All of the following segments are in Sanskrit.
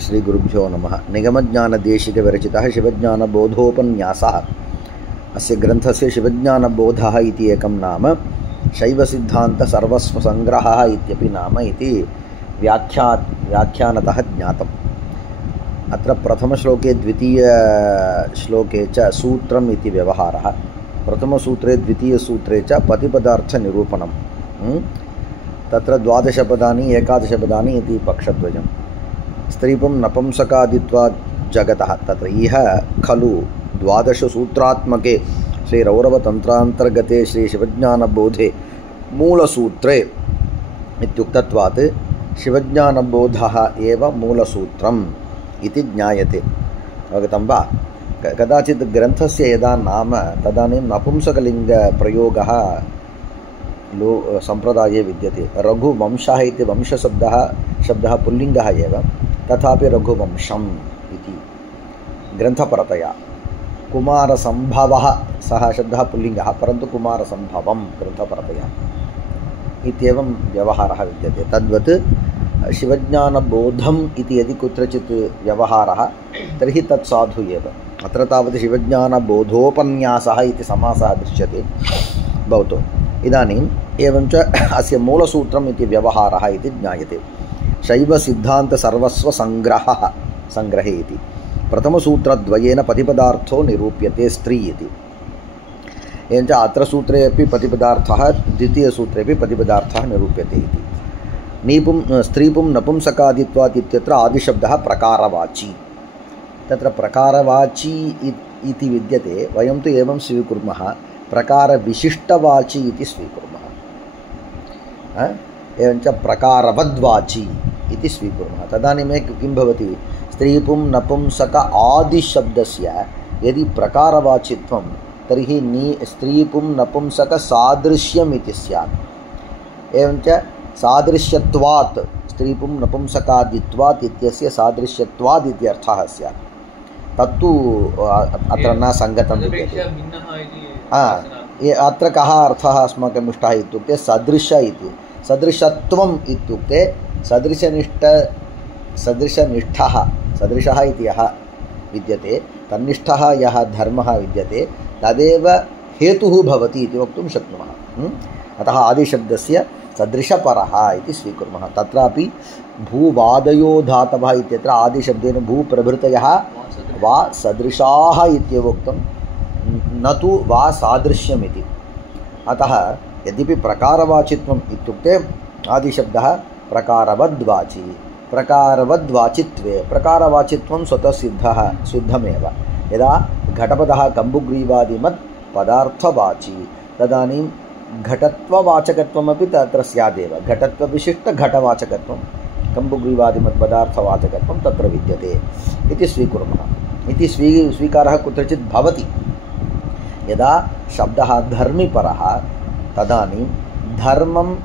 श्रीगुरुभ्यो नमः। निगमज्ञानदेशिकविरचितः शिवज्ञानबोधोपन्यासः। अस्य ग्रन्थस्य शिवज्ञानबोधः इति एकं नाम, शैवसिद्धान्तसर्वस्वसङ्ग्रहः इत्यपि नाम इति व्याख्यानतः ज्ञातम्। अत्र प्रथमश्लोके द्वितीयश्लोके च सूत्रम् इति व्यवहारः, प्रथमसूत्रे द्वितीयसूत्रे च पतिपदार्थनिरूपणं। तत्र 12 पदानि 11 पदानि इति पक्षद्वयं। स्त्रीपुं नपुंसकादित्वात् जगतः, तत्र इह खलु 12 सूत्रात्मके श्रीरौरवतन्त्रान्तर्गते श्रीशिवज्ञानबोधे मूलसूत्रे इत्युक्तत्वात् शिवज्ञानबोधः एव मूलसूत्रम् इति ज्ञायते। अवगतं वा? कदाचित् ग्रन्थस्य यदा नाम तदानीं नपुंसकलिङ्गप्रयोगः सम्प्रदाये विद्यते। रघुवंशः इति शब्दः पुल्लिङ्गः एव, तथापि रघुवंशम् इति ग्रन्थपरतया। कुमारसम्भवः सः शब्दः पुल्लिङ्गः, परन्तु कुमारसम्भवं ग्रन्थपरतया इत्येवं व्यवहारः विद्यते। तद्वत् शिवज्ञानबोधम् इति यदि कुत्रचित् व्यवहारः तर्हि तत् साधु एव। अत्र तावत् शिवज्ञानबोधोपन्यासः इति समासः दृश्यते भवतु। इदानीम् एवञ्च अस्य मूलसूत्रम् इति व्यवहारः इति ज्ञायते। शैवसिद्धान्तसर्वस्वसङ्ग्रहः सङ्ग्रहे इति प्रथमसूत्रद्वयेन प्रतिपदार्थो निरूप्यते स्त्री इति। एवञ्च अत्र सूत्रे अपि प्रतिपदार्थः, द्वितीयसूत्रेपि प्रतिपदार्थः निरूप्यते इति। स्त्रीपुं नपुंसकादित्वात् इत्यत्र आदिशब्दः प्रकारवाची। तत्र प्रकारवाची इति विद्यते, वयं तु एवं स्वीकुर्मः, प्रकारविशिष्टवाची इति स्वीकुर्मः। एवञ्च प्रकारवद्वाची इति स्वीकुर्मः। तदानीं किं भवति? स्त्रीपुं नपुंसक आदिशब्दस्य यदि प्रकारवाचित्वं, तर्हि स्त्रीपुं नपुंसक सादृश्यम् इति स्यात्। एवञ्च सादृश्यत्वात्, स्त्रीपुं नपुंसकादित्वात् इत्यस्य सादृश्यत्वात् इति अर्थः स्यात्। तत्तु अत्र न सङ्गतं विद्यते। अत्र कः अर्थः अस्माकम् इष्टः इत्युक्ते सदृश इति। सदृशत्वम् इत्युक्ते सदृशः इति यः विद्यते, तन्निष्ठः यः धर्मः विद्यते, तदेव हेतुः भवति इति वक्तुं शक्नुमः। अतः आदिशब्दस्य सदृशपरः इति स्वीकुर्मः। तत्रापि भूवादयो धातवः इत्यत्र आदिशब्देन भूप्रभृतयः वा सदृशाः इत्येवोक्तं, न तु वा सादृश्यम् इति। अतः यद्यपि प्रकारवाचित्वम् इत्युक्ते आदिशब्दः प्रकारवद्वाची, प्रकारवद्वाचित्वे प्रकारवाचित्वं स्वतः सिद्धमेव। यदा घटपदः कम्बुग्रीवादिमत् पदार्थवाची, तदानीं घटत्ववाचकत्वमपि तत्र स्यादेव। घटत्वविशिष्टघटवाचकत्वं, कम्बुग्रीवादिमत् पदार्थवाचकत्वं तत्र विद्यते इति स्वीकुर्मः। इति स्वीकारः कुत्रचित् भवति। यदा शब्दः धर्मिपरः, तदानीं धर्मम्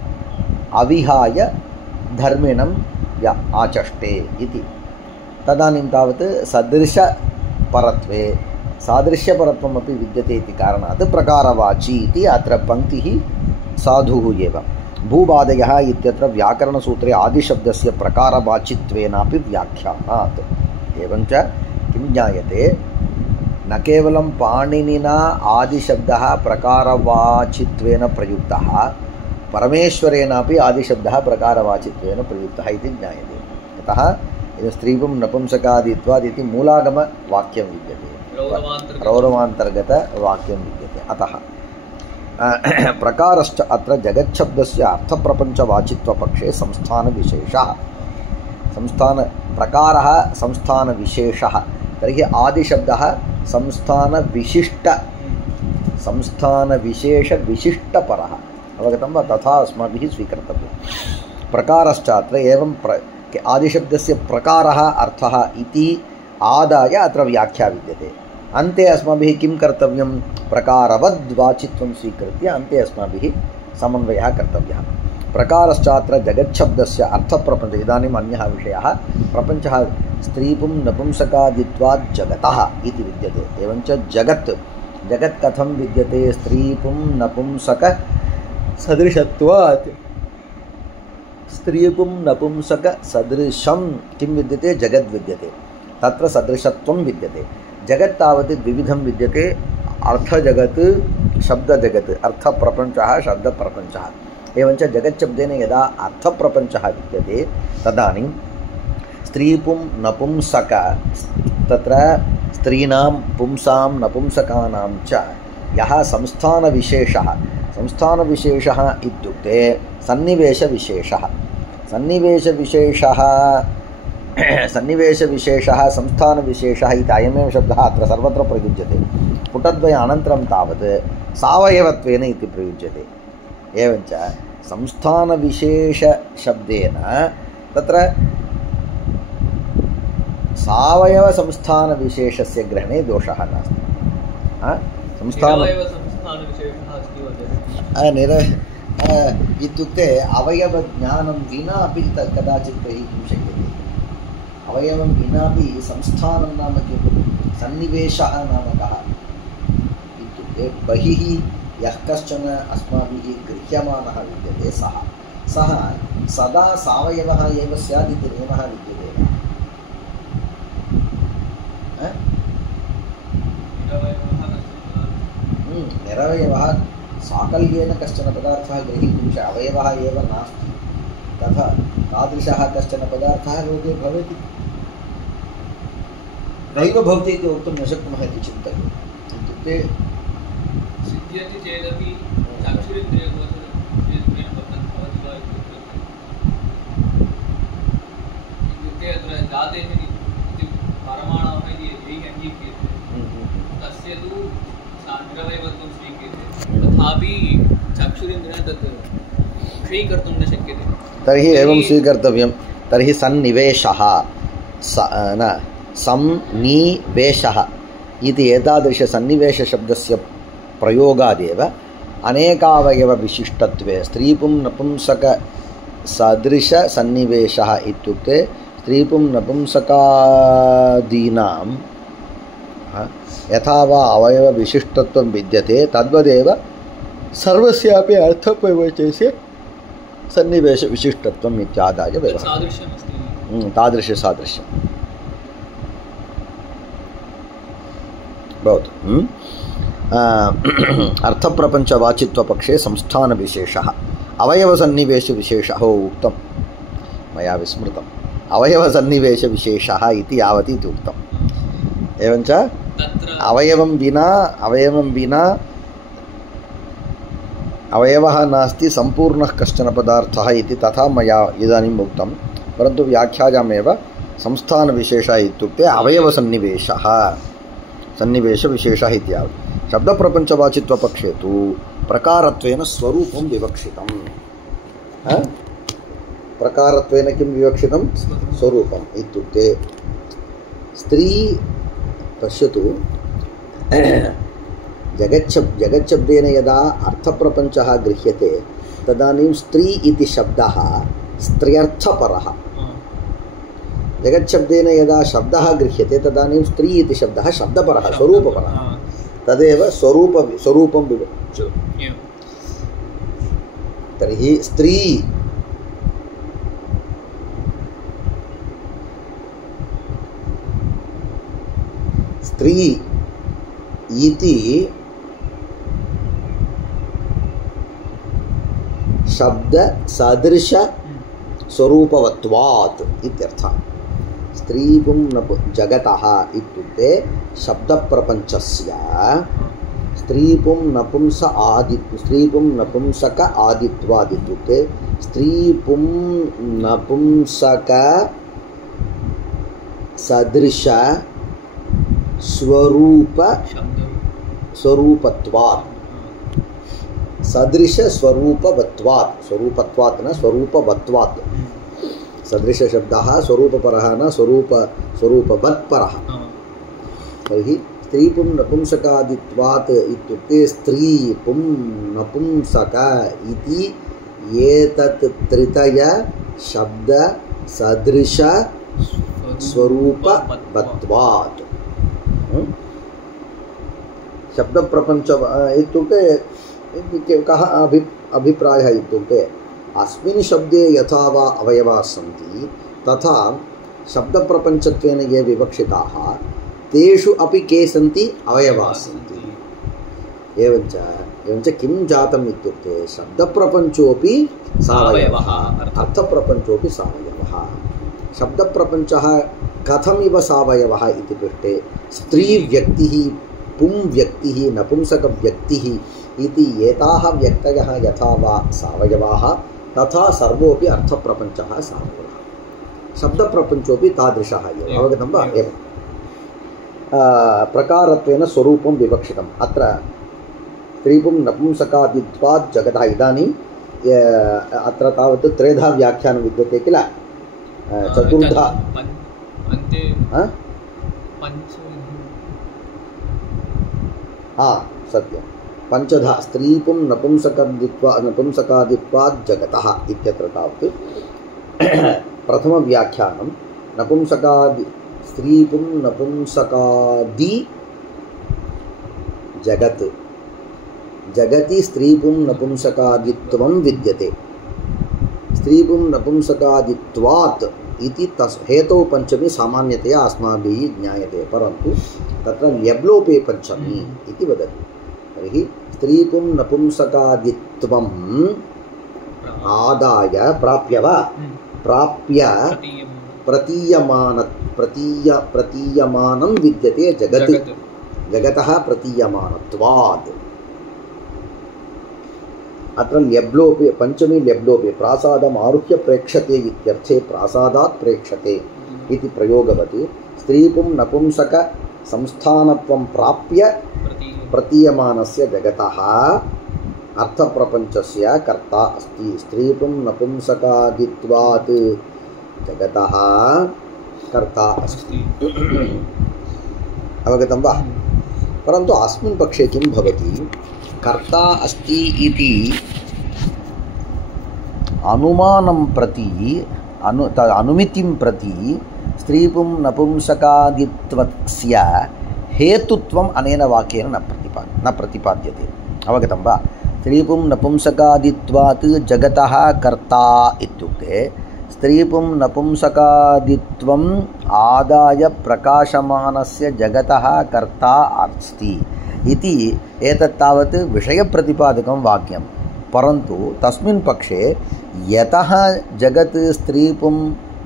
अविहाय धर्मिणं आचष्टे इति। तदानीं तावत् सदृशपरत्वे सादृश्यपरत्वमपि विद्यते इति कारणात् प्रकारवाची इति अत्र पङ्क्तिः साधुः एव। भूवादयः इत्यत्र व्याकरणसूत्रे आदिशब्दस्य प्रकारवाचित्वेनापि व्याख्यानात्। एवञ्च किं ज्ञायते? न केवलं पाणिनिना आदिशब्दः प्रकारवाचित्वेन प्रयुक्तः, परमेश्वरेणापि आदिशब्दः प्रकारवाचित्वेन प्रयुक्तः इति ज्ञायते। अतः स्त्रीपुं नपुंसकादित्वात् इति मूलागमवाक्यं विद्यते, रौरवान्तर्गतवाक्यं विद्यते। अतः प्रकारश्च अत्र जगच्छब्दस्य अर्थप्रपञ्चवाचित्वपक्षे संस्थानविशेषः। प्रकारः संस्थानविशेषः, तर्हि आदिशब्दः संस्थानविशेषविशिष्टपरः। अवगतं वा? तथा अस्माभिः स्वीकर्तव्यं। प्रकारश्च अत्र एवं आदिशब्दस्य प्रकारः अर्थः इति आदाय अत्र व्याख्या विद्यते। अन्ते अस्माभिः किं कर्तव्यं? प्रकारवद्वाचित्वं स्वीकृत्य अन्ते अस्माभिः समन्वयः कर्तव्यः। प्रकारश्चात्र जगच्छब्दस्य अर्थप्रपञ्च। इदानीम् अन्यः विषयः, प्रपञ्चः स्त्रीपुं नपुंसकादित्वात् जगतः इति विद्यते। एवञ्च जगत् कथं विद्यते? स्त्रीपुं नपुंसक सदृशत्वात् स्त्रीपुं नपुंसक सदृशं किं विद्यते जगद् विद्यते तत्र सदृशत्वं विद्यते जगत् तावत् द्विविधं विद्यते अर्थजगत् शब्दजगत् अर्थप्रपञ्चः शब्दप्रपञ्चः एवञ्च जगच्छब्देन यदा अर्थप्रपञ्चः विद्यते तदानीं स्त्रीपुं नपुंसक तत्र स्त्रीणां पुंसां नपुंसकानां च यः संस्थानविशेषः इत्युक्ते सन्निवेशविशेषः संस्थानविशेषः इति अयमेव शब्दः अत्र सर्वत्र प्रयुज्यते पुटद्वय अनन्तरं तावत् सावयवत्वेन इति प्रयुज्यते एवञ्च संस्थानविशेषशब्देन तत्र सावयवसंस्थानविशेषस्य ग्रहणे दोषः नास्ति इत्युक्ते अवयवज्ञानं विना अपि कदाचित् ग्रहीतुं शक्यते अवयवं विनापि संस्थानं नाम किं सन्निवेशः नाम कः इत्युक्ते बहिः यः कश्चन अस्माभिः गृह्यमानः विद्यते सः सदा सावयवः एव स्यात् इति नियमः विद्यते निरवयवः साकल्येन कश्चन पदार्थः ग्रहीतुं अवयवः एव नास्ति तथा तादृशः कश्चन पदार्थः लोके भवति नैव भवति इति वक्तुं न शक्नुमः इति चिन्तयतु इत्युक्ते सिद्ध्यति चेदपि चक्षुरिन्द्रियं इत्युक्ते अत्र जातेः इति परमाणवः इति यैः अङ्गीक्रियते तस्य तु निरवयवत्वं स्वीक्रियते तथापि चक्षुरिन्द्रियेण तत् स्वीकर्तुं न शक्यते तर्हि एवं स्वीकर्तव्यं तर्हि सन्निवेशः संनिवेशः इति एतादृशसन्निवेशशब्दस्य प्रयोगादेव अनेकावयवविशिष्टत्वे स्त्रीपुं नपुंसकसदृशसन्निवेशः इत्युक्ते स्त्रीपुं नपुंसकादीनां यथा वा अवयवविशिष्टत्वं विद्यते तद्वदेव सर्वस्यापि अर्थप्रपञ्चस्य सन्निवेशविशिष्टत्वम् इत्यादाय व्यवहारः तादृशसादृश्यं भवतु अर्थप्रपञ्चवाचित्वपक्षे संस्थानविशेषः अवयवसन्निवेशविशेषः उक्तं मया विस्मृतम् अवयवसन्निवेशविशेषः इति यावत् इति उक्तम् एवञ्च अवयवं विना अवयवः नास्ति सम्पूर्णः कश्चन पदार्थः इति तथा मया इदानीम् उक्तं परन्तु व्याख्यायामेव संस्थानविशेषः इत्युक्ते सन्निवेशविशेषः इत्यादि शब्दप्रपञ्चवाचित्वपक्षे तु प्रकारत्वेन स्वरूपं विवक्षितं प्रकारत्वेन किं विवक्षितं स्वरूपम् इत्युक्ते स्त्री पश्यतु जगच्छब्देन यदा अर्थप्रपञ्चः गृह्यते तदानीं स्त्री इति शब्दः स्त्र्यर्थपरः जगच्छब्देन यदा शब्दः गृह्यते तदानीं स्त्री इति शब्दः शब्दपरः स्वरूपपरः तदेव स्वरूपं तर्हि स्त्री इति शब्द सदृश स्वरूपवत्वात् इत्यर्थः स्त्रीपुं जगतः इत्युक्ते शब्दप्रपञ्चस्य स्त्रीपुं नपुंसक आदित्वात् इत्युक्ते स्त्रीपुं नपुंसक सदृश स्वरूपत्वात् सदृश स्वरूपत्वात् न स्वरूपवत्वात् सदृशशब्दः स्वरूपपरः न स्वरूपवत्परः तर्हि स्त्रीपुं नपुंसकादित्वात् इत्युक्ते स्त्रीपुं नपुंसक इति एतत् त्रितय शब्द सदृश स्वरूपवत्वात् शब्दप्रपञ्च इत्युक्ते कः अभिप्रायः इत्युक्ते अस्मिन् शब्दे यथा वा अवयवाः सन्ति तथा शब्दप्रपञ्चत्वेन ये विवक्षिताः तेषु अपि के सन्ति अवयवाः सन्ति। एवञ्च किं जातम् इत्युक्ते शब्दप्रपञ्चोऽपि सावयवः अर्थप्रपञ्चोऽपि सावयवः। शब्दप्रपञ्चः कथमिव सावयवः इति पृष्टे स्त्रीव्यक्तिः पुंव्यक्तिः नपुंसकव्यक्तिः इति एताः व्यक्तयः यथा वा सावयवाः तथा सर्वोऽपि अर्थप्रपञ्चः सावयवः। शब्दप्रपञ्चोऽपि तादृशः एव। अवगतं वा? एवं प्रकारत्वेन स्वरूपं विवक्षितम्। अत्र स्त्रीपुं नपुंसकादित्वात् जगतः। इदानीं अत्र तावत् त्रेधा व्याख्यानं विद्यते किल, चतुर्धा सत्यं पञ्चधा स्त्रीपुं नपुंसकादित्वात् जगतः इत्यत्र तावत् प्रथमव्याख्यानं स्त्रीपुं नपुंसकादि जगत् जगति स्त्रीपुं नपुंसकादित्वं विद्यते। स्त्रीपुं नपुंसकादित्वात् इति हेतौ पञ्चमी सामान्यतया अस्माभिः ज्ञायते, परन्तु तत्र ल्यब्लोपे पञ्चमी इति वदति। तर्हि स्त्रीपुं नपुंसकादित्वम् आदाय प्राप्य वा प्राप्य प्रतीयमानं विद्यते जगत् जगतः प्रतीयमानत्वात्। अत्र ल्यब्लोपे पञ्चमी ल्यब्लोपे प्रासादम् आरुह्य प्रेक्षते इत्यर्थे प्रासादात् प्रेक्षते इति प्रयोगवत् स्त्रीपुं नपुंसक संस्थानत्वं प्राप्य प्रतीयमानस्य जगतः अर्थप्रपञ्चस्य कर्ता अस्ति। स्त्रीपुं नपुंसकादित्वात् जगतः कर्ता अस्ति। अवगतं वा? परन्तु अस्मिन् पक्षे किं भवति, कर्ता अस्ति इति अनुमानं प्रति अनुमितिं प्रति स्त्रीपुं नपुंसकादित्वस्य हेतुत्वम् अनेन वाक्येन न प्रतिपाद्यते। अवगतं वा? स्त्रीपुं नपुंसकादित्वात् जगतः कर्ता इत्युक्ते स्त्रीपुं नपुंसकादित्वम् आदाय प्रकाशमानस्य जगतः कर्ता अस्ति इति एतत् तावत् विषयप्रतिपादकं वाक्यं। परन्तु तस्मिन् पक्षे यतः जगत् स्त्रीपुं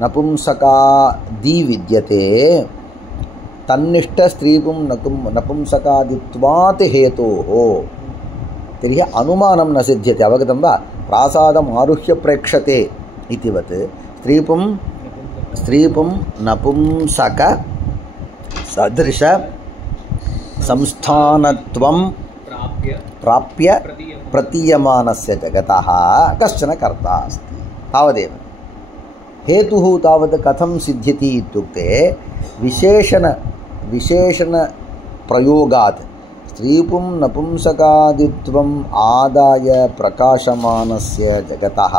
नपुंसकादि विद्यते तन्निष्ठ स्त्रीपुं नपुंसकादित्वात् हेतोः, तर्हि अनुमानं न सिद्ध्यते। अवगतं वा? प्रासादम् आरुह्य प्रेक्षते इतिवत् स्त्रीपुं नपुंसक सदृश संस्थानत्वं प्राप्य प्रतीयमानस्य जगतः कश्चन कर्ता अस्ति, तावदेव। हेतुः तावत् कथं सिद्ध्यति इत्युक्ते विशेषणप्रयोगात् स्त्रीपुं नपुंसकादित्वम् आदाय प्रकाशमानस्य जगतः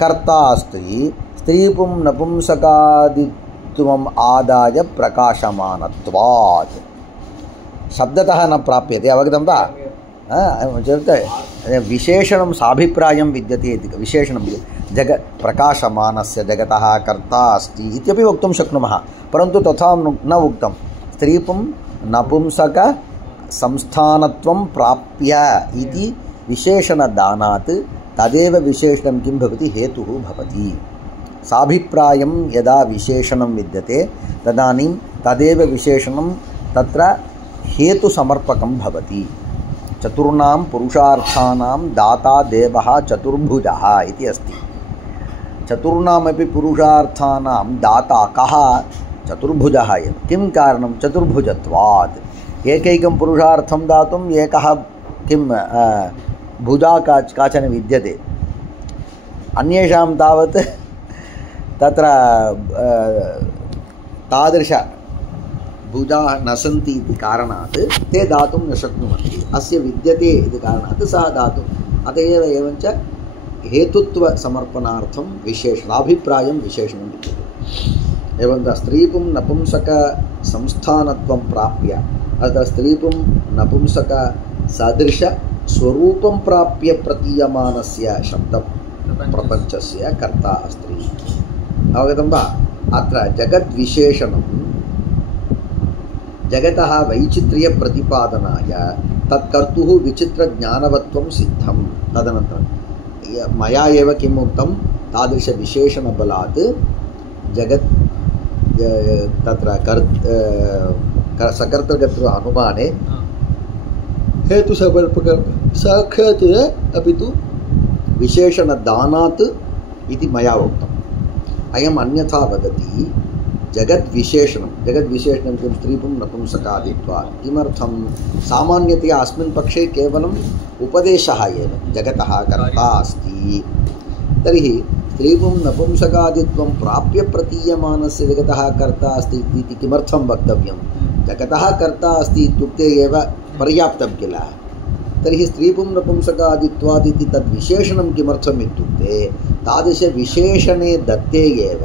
कर्ता अस्ति। स्त्रीपुं नपुंसकादित्वम् आदाय प्रकाशमानत्वात् शब्दतः न प्राप्यते। अवगतं वा? विशेषणं साभिप्रायं विद्यते इति विशेषणं प्रकाशमानस्य जगतः कर्ता अस्ति इत्यपि वक्तुं शक्नुमः, परन्तु तथा न उक्तं। स्त्रीपुं नपुंसक संस्थानत्वं प्राप्य इति विशेषणदानात् तदेव विशेषणं किं भवति, हेतुः भवति। साभिप्रायं यदा विशेषणं विद्यते तदानीं तदेव विशेषणं तत्र हेतुसमर्पकं भवति। चतुर्णां पुरुषार्थानां दाता देवः चतुर्भुजः इति अस्ति। चतुर्णामपि पुरुषार्थानां दाता कः? चतुर्भुजः एव। किं कारणं? चतुर्भुजत्वात्। एकैकं पुरुषार्थं दातुम् एकः किं भुजा काचन विद्यते, अन्येषां तावत् तत्र तादृश भुजाः न सन्ति इति कारणात् ते दातुं न शक्नुवन्ति। अस्य विद्यते इति कारणात् सः दातुम् अत एव एवञ्च हेतुत्वसमर्पणार्थं विशेषणाभिप्रायं विशेषणं विद्यते। एवं स्त्रीपुं नपुंसकसंस्थानत्वं प्राप्य अत्र स्त्रीपुं नपुंसकसदृशस्वरूपं प्राप्य प्रतीयमानस्य प्रपञ्चस्य कर्ता अस्ति अवगतं वा अत्र जगद्विशेषणं जगतः वैचित्र्यप्रतिपादनाय तत्कर्तुः विचित्रज्ञानवत्वं सिद्धं तदनन्तरं मया एव किम् उक्तं तादृशविशेषणबलात् जगत् तत्र सकर्तृकर्तृ अनुमाने हेतुसमर्पकं साक्षात् अपि तु विशेषणदानात् इति मया उक्तम् अयम् अन्यथा वदति जगद्विशेषणं किं स्त्रीपुं नपुंसकादित्वात् किमर्थं सामान्यतया अस्मिन् पक्षे केवलम् उपदेशः एव जगतः कर्ता अस्ति तर्हि स्त्रीपुं नपुंसकादित्वं प्राप्य प्रतीयमानस्य जगतः कर्ता अस्ति इति किमर्थं वक्तव्यं जगतः कर्ता अस्ति इत्युक्ते एव पर्याप्तं किल तर्हि स्त्रीपुं नपुंसकादित्वात् इति तद्विशेषणं किमर्थम् इत्युक्ते तादृशविशेषणे दत्ते एव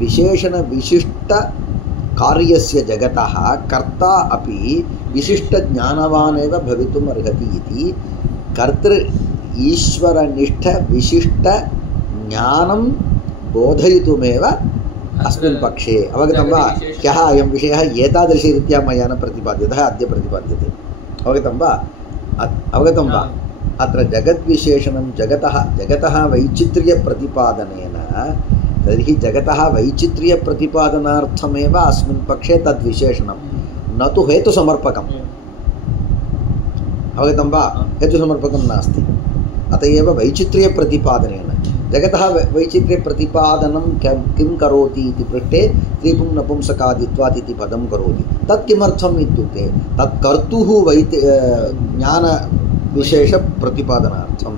विशेषणविशिष्टकार्यस्य जगतः कर्ता अपि विशिष्टज्ञानवान् एव भवितुम् अर्हति इति कर्तृ ईश्वरनिष्ठविशिष्टज्ञानं बोधयितुमेव अस्मिन् पक्षे अवगतं वा ह्यः अयं विषयः एतादृशरीत्या मया न प्रतिपाद्यतः अद्य प्रतिपाद्यते अवगतं वा अत्र जगद्विशेषणं जगतः वैचित्र्यप्रतिपादनेन तर्हि जगतः वैचित्र्यप्रतिपादनार्थमेव अस्मिन् पक्षे तद्विशेषणं न तु हेतुसमर्पकम् अवगतं वा हेतुसमर्पकं नास्ति अत एव वैचित्र्यप्रतिपादनेन जगतः वैचित्र्यप्रतिपादनं किं करोति इति पृष्टे स्त्रीपुं नपुंसकादित्वात् इति पदं करोति तत् किमर्थम् इत्युक्ते तत् कर्तुः ज्ञानविशेषप्रतिपादनार्थं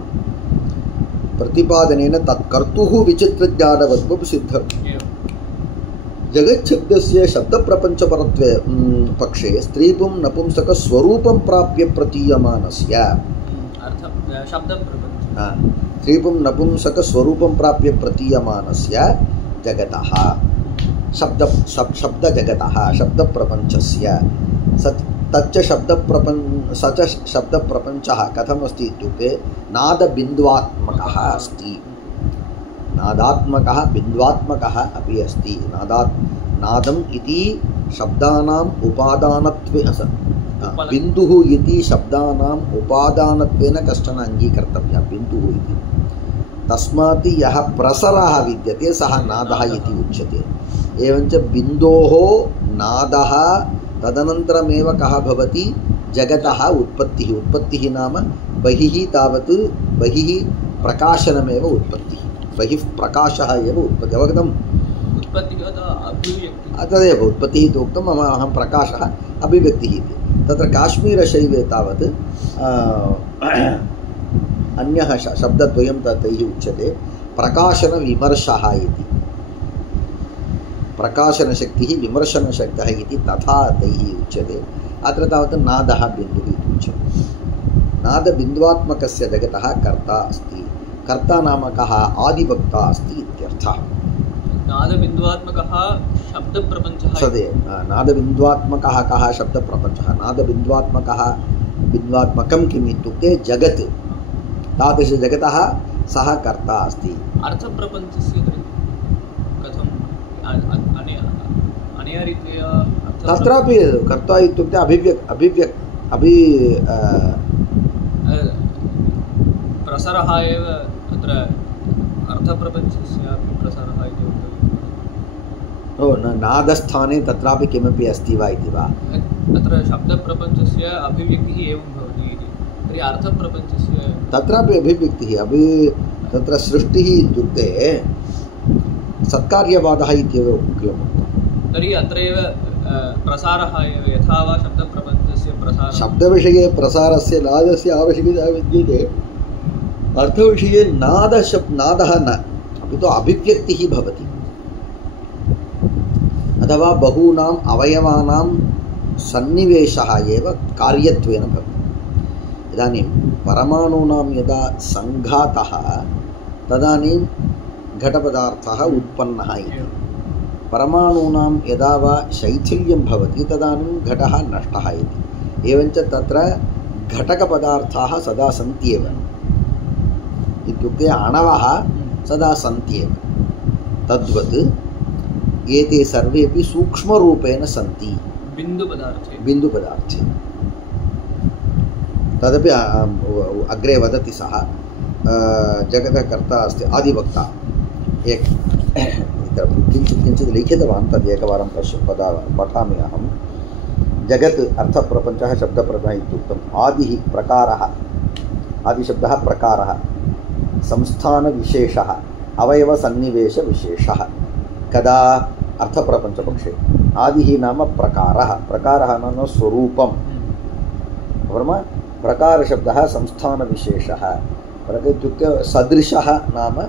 प्रतिपादनेन तत् कर्तुः विचित्रज्ञानवत्वं सिद्धं जगच्छब्दस्य शब्दप्रपञ्चपरत्वे पक्षे स्त्रीपुं नपुंसकस्वरूपं प्राप्य प्रतीयमानस्य स्त्रीपुं नपुंसकस्वरूपं प्राप्य प्रतीयमानस्य जगतः शब्दजगतः शब्दप्रपञ्चस्य तच्च शब्दप्रपञ्चः कथमस्ति इत्युक्ते नादबिन्द्वात्मकः अस्ति नादात्मकः बिन्द्वात्मकः अपि अस्ति नादम् इति शब्दानाम् उपादानत्वे बिन्दुः इति शब्दानाम् उपादानत्वेन कश्चन अङ्गीकर्तव्यः बिन्दुः इति तस्मात् यः प्रसरः विद्यते सः नादः इति उच्यते एवञ्च बिन्दोः नादः तदनन्तरमेव कः भवति जगतः उत्पत्तिः नाम बहिः प्रकाशनमेव उत्पत्तिः बहिः प्रकाशः एव उत्पत्तिः अवगतम् तदेव उत्पत्तिः इति उक्तं मम अहं प्रकाशः अभिव्यक्तिः इति तत्र काश्मीरशैवे तावत् अन्यः शब्दद्वयं तैः उच्यते प्रकाशनविमर्शः इति प्रकाशनशक्तिः विमर्शनशक्तिः इति तथा तैः उच्यते अत्र तावत् नादः बिन्दुः इति उच्यते नादबिन्द्वात्मकस्य जगतः कर्ता अस्ति कर्ता नाम कः आदिभक्ता अस्ति इत्यर्थः नादबिन्द्वात्मकः शब्दप्रपञ्चः सदैव नादबिन्द्वात्मकः कः शब्दप्रपञ्चः बिन्द्वात्मकं किम् इत्युक्ते जगत् तादृशजगतः सः कर्ता अस्ति अर्थप्रपञ्चस्य कथम् अनया रीत्या तत्रापि कर्ता इत्युक्ते प्रसरः एव तत्र अर्थप्रपञ्चस्य प्रसरः इति नादस्थाने तत्रापि किमपि अस्ति वा इति वा तत्र शब्दप्रपञ्चस्य अभिव्यक्तिः एवं भवति इति तर्हि अर्थप्रपञ्चस्य तत्रापि अभिव्यक्तिः तत्र सृष्टिः इत्युक्ते सत्कार्यवादः इत्येव उक्तं तर्हि अत्रैव प्रसारः एव यथा वा शब्दप्रपञ्चस्य प्रसारः शब्दविषये प्रसारस्य नादस्य आवश्यकता विद्यते अर्थविषये नादः न अपि तु अभिव्यक्तिः भवति अथवा बहूनाम् अवयवानां सन्निवेशः एव कार्यत्वेन भवति इदानीं परमाणूनां यदा सङ्घातः तदानीं घटपदार्थः उत्पन्नः इति परमाणूनां यदा वा शैथिल्यं भवति तदानीं घटः नष्टः इति एवञ्च तत्र घटकपदार्थाः सदा सन्त्येव इत्युक्ते अणवः सदा सन्ति एव तद्वत् एते सर्वेपि सूक्ष्मरूपेण सन्ति बिन्दुपदार्थे तदपि अग्रे वदति सः जगतः कर्ता अस्ति आदिवक्ता किञ्चित् लिखितवान् तदेकवारं पठामि अहं जगत् अर्थप्रपञ्चः शब्दप्रपञ्चः इत्युक्तम् आदिः प्रकारः आदिशब्दः प्रकारः संस्थानविशेषः अवयवसन्निवेशविशेषः कदा अर्थप्रपञ्चपक्षे आदिः नाम प्रकारः नाम स्वरूपं प्रकारशब्दः संस्थानविशेषः इत्युक्ते सदृशः नाम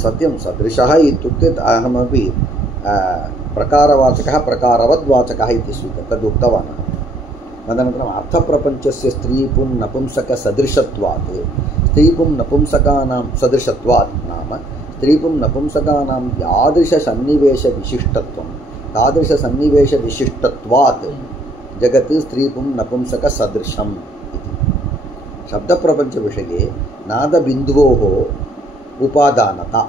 सत्यं सदृशः इत्युक्ते अहमपि प्रकारवाचकः प्रकारवद्वाचकः इति तद् उक्तवान् तदनन्तरम् अर्थप्रपञ्चस्य स्त्रीपुं नपुंसकसदृशत्वात् स्त्रीपुं नपुंसकानां सदृशत्वात् नाम स्त्रीपुं नपुंसकानां यादृशसन्निवेशविशिष्टत्वं तादृशसन्निवेशविशिष्टत्वात् जगत् स्त्रीपुं नपुंसकसदृशम् इति शब्दप्रपञ्चविषये नादबिन्दुवोः उपादानता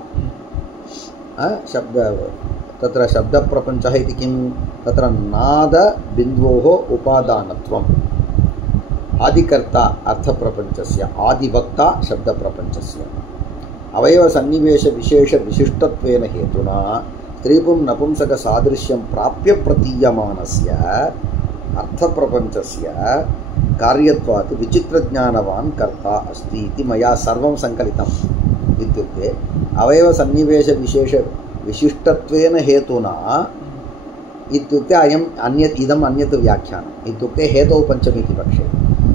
तत्र शब्दप्रपञ्चः इति किं तत्र नादबिन्दोः उपादानत्वम् आदिकर्ता अर्थप्रपञ्चस्य आदिवक्ता शब्दप्रपञ्चस्य अवयवसन्निवेशविशेषविशिष्टत्वेन हेतुना स्त्रीपुं नपुंसकसादृश्यं प्राप्य प्रतीयमानस्य अर्थप्रपञ्चस्य कार्यत्वात् विचित्रज्ञानवान् कर्ता अस्ति इति मया सर्वं सङ्कलितम् इत्युक्ते अवयवसन्निवेशविशेषविशिष्टत्वेन हेतुना इत्युक्ते इदम् अन्यत् व्याख्यानम् इत्युक्ते हेतौ पञ्चमी इति पक्षे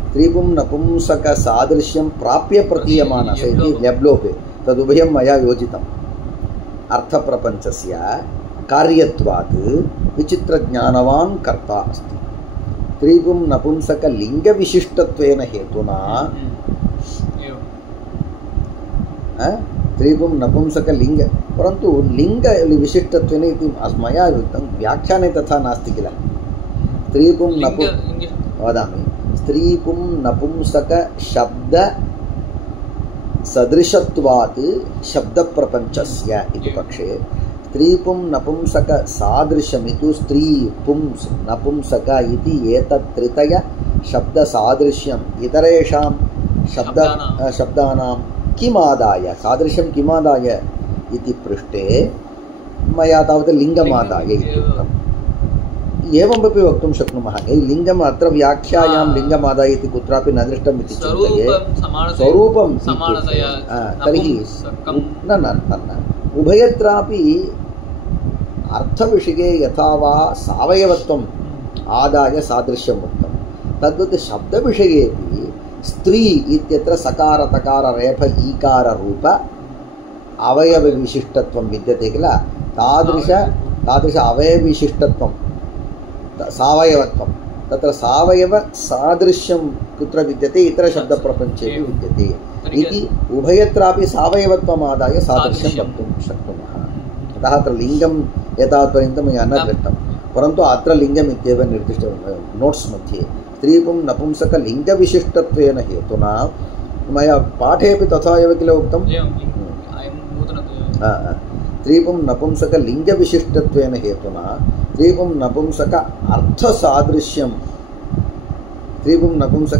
स्त्रीपुं नपुंसकसादृश्यं प्राप्य प्रतीयमानस्य इति लब्लोपे तदुभयं मया योजितम् अर्थप्रपञ्चस्य कार्यत्वात् विचित्रज्ञानवान् कर्ता अस्ति स्त्रीपुं नपुंसकलिङ्गविशिष्टत्वेन हेतुना स्त्रीपुं नपुंसकलिङ्ग परन्तु लिङ्गविशिष्टत्वेन इति मया उक्तं व्याख्याने तथा नास्ति किल स्त्रीपुं वदामि स्त्रीपुं नपुंसकशब्दसदृशत्वात् शब्दप्रपञ्चस्य इति पक्षे स्त्रीपुं नपुंसकसादृश्यमिति स्त्री पुंस् नपुंसक इति एतत् त्रितय शब्दसादृश्यम् इतरेषां शब्दानां किमादाय सादृश्यं किमादाय इति पृष्टे मया तावत् लिङ्गमादाय इत्युक्तम् एवमपि वक्तुं शक्नुमः लिङ्गम् अत्र व्याख्यायां लिङ्गमादाय इति कुत्रापि न दृष्टम् इति चिन्तये स्वरूपं तर्हि न उभयत्रापि अर्थविषये यथा वा सावयवत्वम् आदाय सादृश्यम् उक्तं तद्वत् शब्दविषयेपि स्त्री इत्यत्र सकार तकार रेफ ईकार रूप अवयवविशिष्टत्वं विद्यते किल तादृश अवयवविशिष्टत्वं सावयवत्वं तत्र सावयव सादृश्यं कुत्र विद्यते इतरशब्दप्रपञ्चेपि विद्यते इति उभयत्रापि सावयवत्वम् आदाय सादृश्यं वक्तुं शक्नुमः अतः अत्र लिङ्गं एतावत्पर्यन्तं मया न दृष्टं परन्तु अत्र लिङ्गम् इत्येव निर्दिष्टं नोट्स् मध्ये स्त्रीपुं नपुंसकलिङ्गविशिष्टत्वेन हेतुना मया पाठेऽपि तथा एव किल उक्तं स्त्रीपुं नपुंसकलिङ्गविशिष्टत्वेन हेतुना स्त्रीपुं नपुंसक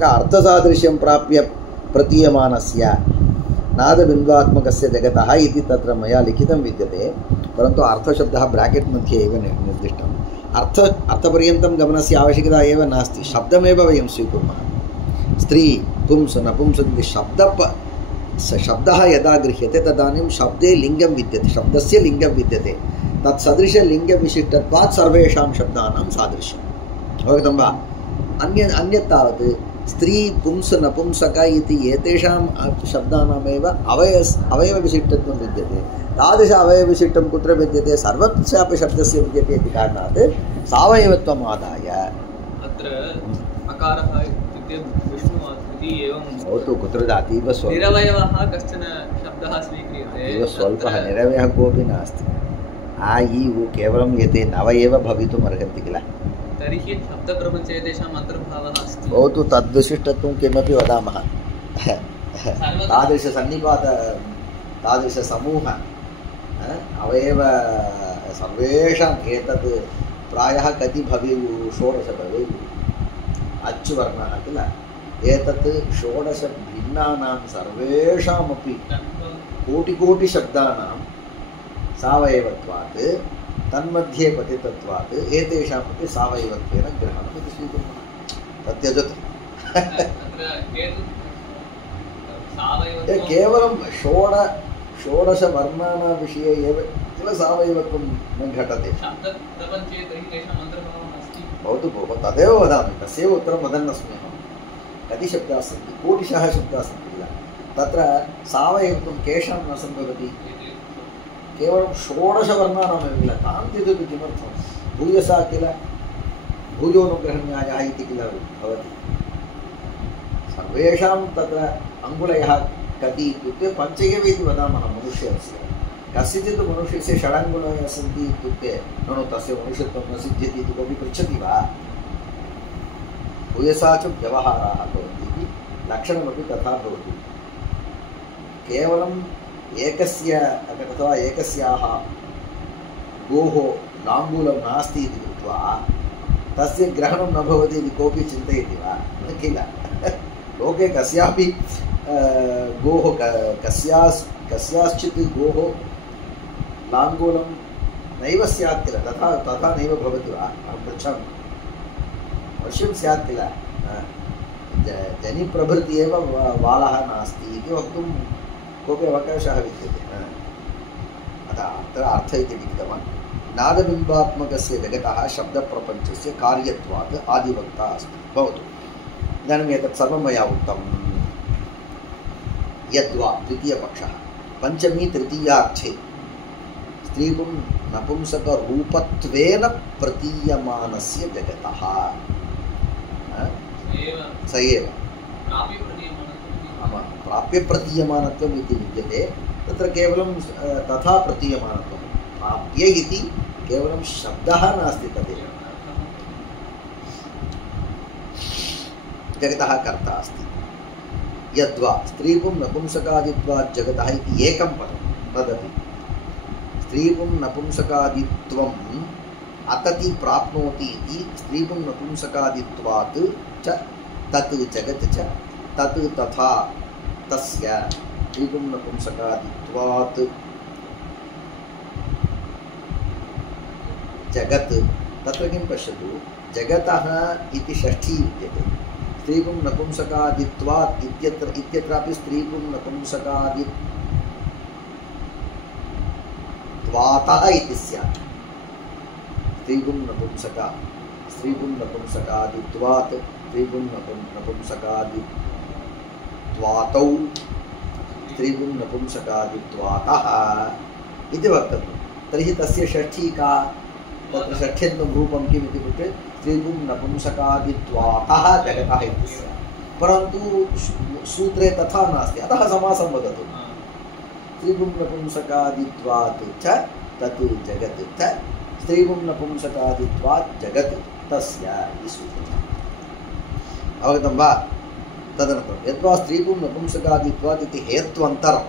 अर्थसादृश्यं प्राप्य प्रतीयमानस्य नादबिन्द्वात्मकस्य जगतः इति तत्र मया लिखितं विद्यते परन्तु अर्थशब्दः ब्राकेट् मध्ये एव निर्दिष्टम् अर्थपर्यन्तं गमनस्य आवश्यकता एव नास्ति शब्दमेव वयं स्वीकुर्मः स्त्री पुंस नपुंसक शब्दः यदा गृह्यते तदानीं शब्दे लिङ्गं विद्यते शब्दस्य लिङ्गं विद्यते तत्सदृशलिङ्गविशिष्टत्वात् सर्वेषां शब्दानां सादृश्यम् अवगतं वा अन्यत् तावत् स्त्री पुंस नपुंसक इति एतेषां शब्दानामेव अवयवविशिष्टत्वं विद्यते तादृश अवयवविशिष्टं कुत्र विद्यते सर्वस्यापि शब्दस्य विद्यते इति कारणात् सावयवत्वम् आदाय अत्र अकारः इति नित्यं विष्णु इति एवं भवतु कुत्र अतीव स्वल्पः निरवयवः कश्चन शब्दः स्वीक्रियते अतीव स्वल्पः निरवयः कोऽपि नास्ति आ इ उ केवलं एते नव एव भवितुम् अर्हन्ति किल तर्हि शब्दप्रपञ्चे तेषाम् अन्तर्भावः अस्ति भवतु तद्विशिष्टत्वं किमपि वदामः तादृशसन्निपात तादृशसमूह अवयव सर्वेषाम् एतत् प्रायः कति भवेयुः 16 भवेयुः अच्युवर्णः किल एतत् 16 भिन्नानां सर्वेषामपि कोटिकोटिशब्दानां सावयवत्वात् तन्मध्ये पतितत्वात् एतेषामपि सावयवत्वेन ग्रहणम् इति स्वीकुर्मः तत् त्यजतु केवलं 16 वर्णानां विषये एव किल सावयवत्वं न घटते भवतु भोः तदेव वदामि तस्यैव उत्तरं वदन्नस्मि अहं कति शब्दाः सन्ति कोटिशः शब्दाः सन्ति किल तत्र सावयवत्वं केषां न सम्भवति केवलं 16 वर्णानामेव किल तान् त्यजतु किमर्थं भूयसा किल भूयोनुग्रहन्यायः इति किल भवति सर्वेषां तत्र अङ्गुलयः कति इत्युक्ते 5 एव इति वदामः मनुष्यस्य कस्यचित् मनुष्यस्य 6 अङ्गुलयः सन्ति इत्युक्ते ननु तस्य मनुष्यत्वं न सिद्ध्यति इति कोऽपि पृच्छति वा भूयसा च व्यवहाराः भवन्ति इति लक्षणमपि तथा भवति केवलं एकस्य अथवा एकस्याः गोः लाङ्गूलं नास्ति इति कृत्वा तस्य ग्रहणं न भवति इति कोऽपि चिन्तयति वा न किल लोके कस्यापि गोः कस्याश्चित् गोः लाङ्गूलं नैव स्यात् किल तथा नैव भवति वा अहं पृच्छामि अवश्यं स्यात् किल जनिप्रभृति एव बालः नास्ति इति वक्तुं कोऽपि अवकाशः विद्यते अतः अत्र अर्थ इति लिखितवान् नादबिम्बात्मकस्य जगतः शब्दप्रपञ्चस्य कार्यत्वात् आदिवक्ता अस्ति भवतु इदानीम् एतत् सर्वं मया उक्तं यद्वा द्वितीयपक्षः पञ्चमी तृतीयार्थे स्त्रीपुं नपुंसकरूपत्वेन प्रतीयमानस्य जगतः स एव प्राप्य प्रतीयमानत्वम् इति विद्यते तत्र केवलं तथा प्रतीयमानत्वं प्राप्य इति केवलं शब्दः नास्ति तदेव जगतः कर्ता अस्ति यद्वा स्त्रीपुं नपुंसकादित्वात् जगतः इति एकं पदं तदपि स्त्रीपुं नपुंसकादित्वम् अतति प्राप्नोति इति स्त्रीपुं नपुंसकादित्वात् च तत् जगत् च तत् तथा तस्य स्त्रीपुं नपुंसकादित्वात् जगत् तत्र किं पश्यतु जगतः इति षष्ठी विद्यते स्त्रीपुं नपुंसकादित्वात् इत्यत्रापि स्त्रीपुं नपुंसकादित्वातः इति स्यात् स्त्रीपुं नपुंसकादित्वात् स्त्रीपुं नपुंसकादित्वातौ स्त्रीपुं नपुंसकादित्वातः इति वक्तव्यं तर्हि तस्य षष्ठी का तत्र षष्ठ्यन्तं रूपं किम् इति कृते स्त्रीपुं नपुंसकादित्वातः जगतः इति स्यात् परन्तु सूत्रे तथा नास्ति अतः समासं वदतु स्त्रीपुं नपुंसकादित्वात् च तत् जगत् च स्त्रीपुं नपुंसकादित्वात् जगत् तस्य इति सूत्रम् अवगतं वा तदनन्तरं यद्वा स्त्रीपुं नपुंसकादित्वात् इति हेत्वन्तरम्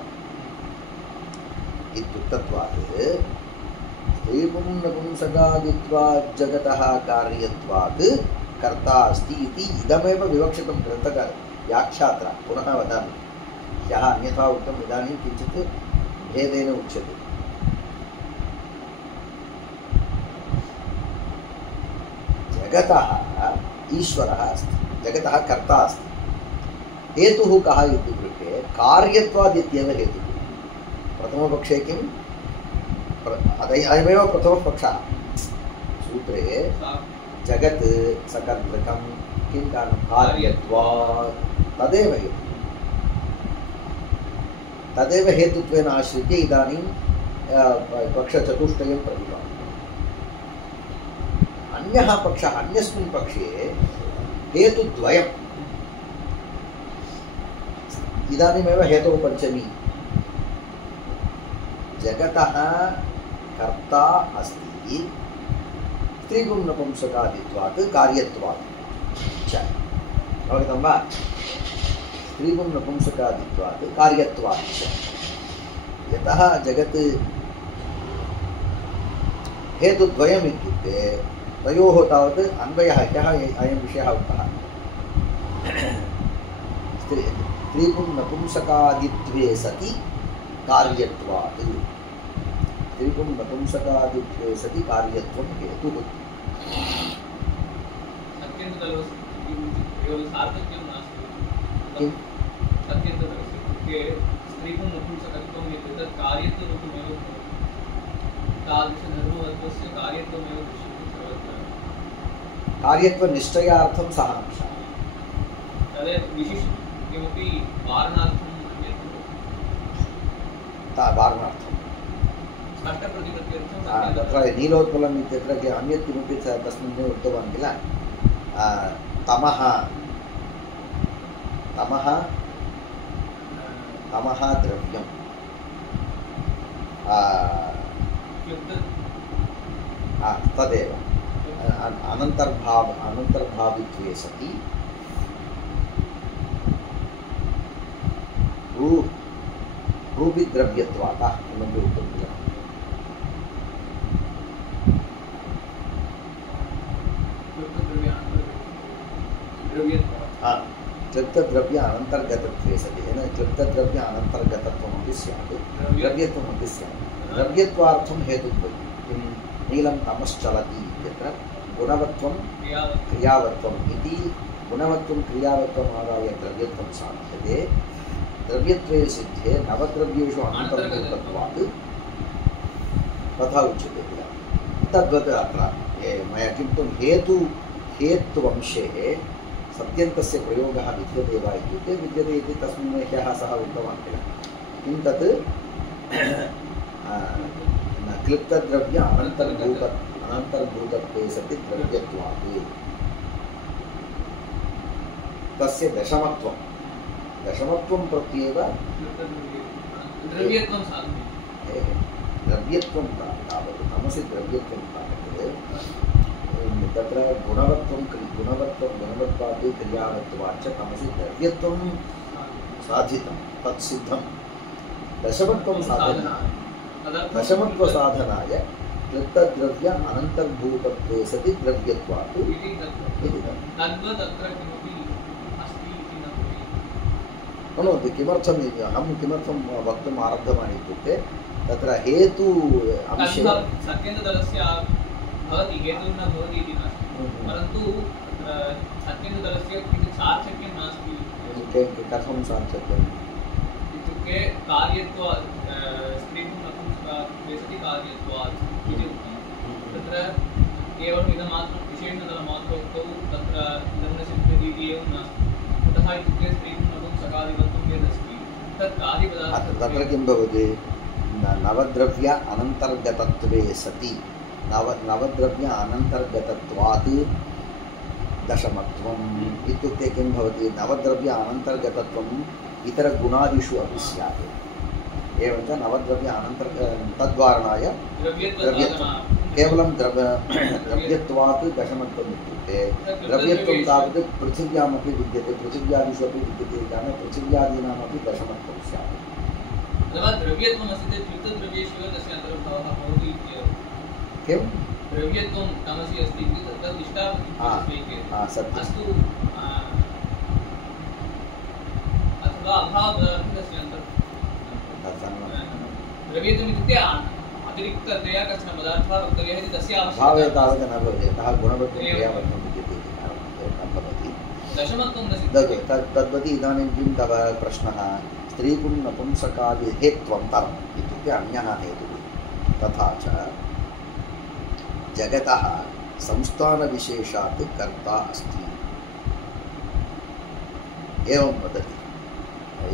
इत्युक्तत्वात् स्त्रीपुं नपुंसकादित्वात् जगतः कार्यत्वात् कर्ता अस्ति इति इदमेव विवक्षितं ग्रन्थकार व्याख्यात्रा पुनः वदामि यः अन्यथा उक्तम् इदानीं किञ्चित् भेदेन उच्यते जगतः ईश्वरः अस्ति जगतः कर्ता अस्ति हेतुः कः इत्युक्ते कार्यत्वात् इत्येव हेतुः प्रथमपक्षे किम् अयमेव प्रथमपक्षः सूत्रे जगत् सकर्तृकं किं कारणं कार्यत्वात् तदेव हेतुत्वेन आश्रित्य इदानीं पक्षचतुष्टयं प्रतिपादितम् अन्यः पक्षः अन्यस्मिन् पक्षे हेतुद्वयं इदानीमेव हेतुः पञ्चमी जगतः कर्ता अस्ति स्त्रीगुं नपुंसकादित्वात् कार्यत्वात् च अवगतं वा स्त्रीगुं नपुंसकादित्वात् कार्यत्वात् च यतः जगत् हेतुद्वयम् इत्युक्ते तयोः तावत् अन्वयः ह्यः अयं विषयः उक्तः स्त्रीगुं नपुंसकादित्वे सति कार्यत्वात् स्त्रीगुं नपुंसकादित्वे सति कार्यत्वं हेतुः किं स्त्रीगुं नपुंसकत्वं यत् तत् कार्यत्वरूपमेव तादृशधर्मवत्वस्य कार्यत्वमेव दृश्यते सर्वत्र कार्यत्वनिश्चयार्थं सः अंशः तदेव विशिष्ट किमपि वारणार्थम् अन्यत् वारणार्थं स्पष्टप्रतिपत्त्यर्थं तत्र नीलोत्पलम् इत्यत्र अन्यत् किमपि तस्मिन् उक्तवान् किल तमः द्रव्यं तदेव अनन्तर्भावित्वे सति रूपिद्रव्यत्वात् किमपि उक्तं किल क्लिप्तद्रव्य अनन्तर्गतत्वे सति क्लिप्तद्रव्य अनन्तर्गतत्वमपि स्यात् द्रव्यत्वमपि स्यात् द्रव्यत्वार्थं हेतुद्वयं किं नीलं तमश्चलति इत्यत्र गुणवत्वं क्रियावत्वम् इति गुणवत्वं क्रियावत्वम् आदाय द्रव्यत्वं साध्यते द्रव्यत्वे सिद्धे नवद्रव्येषु अनन्तर्गतत्वात् तथा उच्यते किल तद्वत् अत्र मया किं हेत्वंशे सत्यन्तस्य प्रयोगः विद्यते वा इत्युक्ते विद्यते इति तस्मिन् ह्यः सः उक्तवान् किल किं तत् क्लिप्तद्रव्य अनन्तर्भूतत्वे सति द्रव्यत्वात् तस्य दशमत्वं प्रत्येव द्रव्यत्वं तावत् तमसि द्रव्यत्वं तावत् तत्र गुणवत्वात् क्रियावत्वाच्च तमसि द्रव्यत्वं साधितं तत् सिद्धं दशमत्वसाधनाय क्लिप्तद्रव्य अनन्तर्भूतत्वे सति द्रव्यत्वात् इति किमर्थम् अहं किमर्थं वक्तुम् आरब्धवान् इत्युक्ते तत्र हेतु अंशे सत्यन्तदलस्य भवति हेतुः न भवति इति नास्ति परन्तु सत्यन्तदलस्य किञ्चित् सार्थक्यं नास्ति कथं सार्थक्यम् इत्युक्ते कार्यत्वात् स्त्रीगुं नपुंसकादित्वे सति कार्यत्वात् इति उक्तं तत्र केवलम् इदमात्रं विशेषणदलमात्रोक्तौ तत्र धर्मसिद्ध्यति एवं नास्ति कुतः इत्युक्ते स्त्रीगुं नपुंसकादिवत्वं यदस्ति तत् कार्यपदार्थः तत्र किं भवति नवद्रव्य अनन्तर्गतत्वे सति नवद्रव्य अनन्तर्गतत्वात् दशमत्वम् इत्युक्ते किं भवति नवद्रव्य अनन्तर्गतत्वम् इतरगुणादिषु अपि स्यात् एवञ्च नवद्रव्य तद्वारणाय द्रव्यत्वं केवलं द्रव्यत्वात् दशमत्वम् इत्युक्ते द्रव्यत्वं तावत् पृथिव्यामपि विद्यते पृथिव्यादिषु अपि विद्यते इति पृथिव्यादीनामपि दशमत्वं स्यात् द्रव्यत्वमस्ति चेत् क्लिप्तद्रव्येषु तस्य अन्तर्भावः भवति इत्येव किं द्रव्यत्वं तमसि अस्ति तद् इष्टावति अस्तु अथवा अभावपदार्थस्य द्रव्यत्वम् इत्युक्ते अतिरिक्ततया कश्चन पदार्थः वक्तव्यः इति तस्य भावे तावत् न भवति अतः गुणवत्वं क्रियावत्वं विद्यते इति कारणतः न भवति दशमत्वं न सिद्ध्यति तद्वति इदानीं किं तव प्रश्नः स्त्रीगुं नपुंसकादि हेत्वं तरम् इत्युक्ते अन्यः हेतुः तथा च जगतः संस्थानविशेषात् कर्ता अस्ति एवं वदति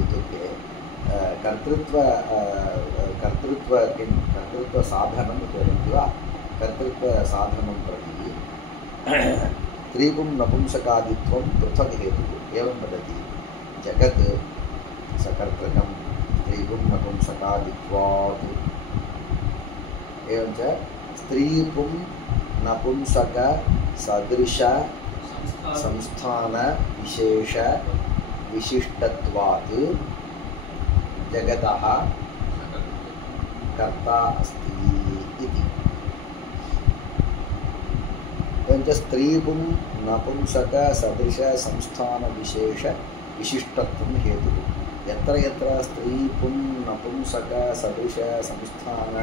इत्युक्ते कर्तृत्वसाधनं वदन्ति वा कर्तृत्वसाधनं प्रति स्त्रीगुं नपुंसकादित्वं पृथक् हेतुः एवं वदति जगत् सकर्तृकं स्त्रीपुं नपुंसकादित्वात् एवञ्च स्त्रीपुं नपुंसक सदृश संस्थान विशेष विशिष्टत्वात् जगतः कर्ता अस्ति इति। एवञ्च स्त्रीपुं नपुंसक सदृश संस्थान विशेष विशिष्टत्वं हेतुः। यत्र यत्र स्त्रीपुं नपुंसक सदृश संस्थान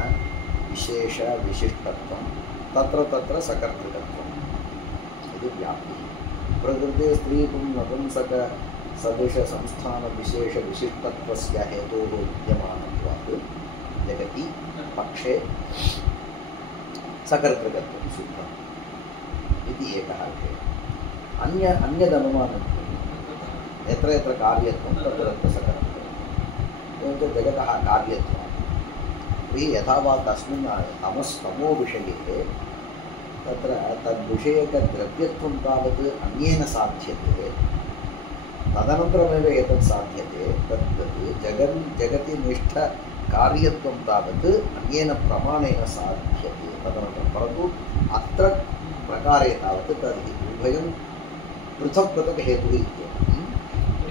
विशेष विशिष्टत्वं तत्र तत्र सकर्तृकत्वम् इति व्याप्तिः। प्रकृते स्त्रीपुं नपुंसक सदृश संस्थान विशेष विशिष्टत्वस्य हेतोः विद्यमानत्वात् जगति पक्षे सकर्तृकत्वं सिद्धम् इति एकः विषयः। अन्यदनुमानं यत्र यत्र कार्यत्वं तत्र तत्र सकर्तृकत्वम्। एवञ्च जगतः कार्यत्वं तर्हि यथा वा तस्मिन् तमो विषये तत्र तद्विषयकद्रव्यत्वं तावत् अन्येन साध्यते, तदनन्तरमेव एतत् साध्यते। तद् जगति निष्ठकार्यत्वं तावत् अन्येन प्रमाणेन साध्यते तदनन्तरं। परन्तु अत्र प्रकारे तावत् तर्हि उभयं पृथक् पृथक् हेतुः इत्येव।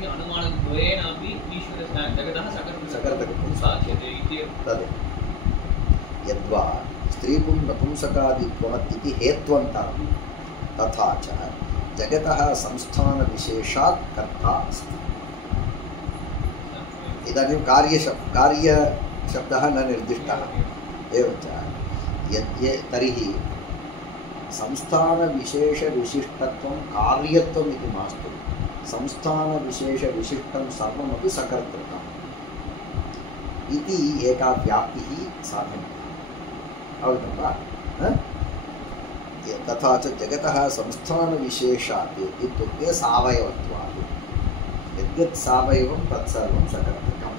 अनुमानद्वयेनापि ईश्वरस्य जगतः सकर्तृकत्वं साध्यते इति तद् यद्वा स्त्रीपुं नपुंसकादित्वात् इति हेत्वन्तरं तथा च जगतः संस्थानविशेषात् कर्ता अस्ति। इदानीं कार्यशब्दः न निर्दिष्टः। एवञ्च तर्हि संस्थानविशेषविशिष्टत्वं कार्यत्वम् इति मास्तु, संस्थानविशेषविशिष्टं सर्वमपि सकर्तृकम् इति एका व्याप्तिः साधनीया। अवगतं वा? तथा च जगतः संस्थानविशेषात् इत्युक्ते सावयवत्वात्। यद्यत् सावयवं तत्सर्वं सकर्तृकं,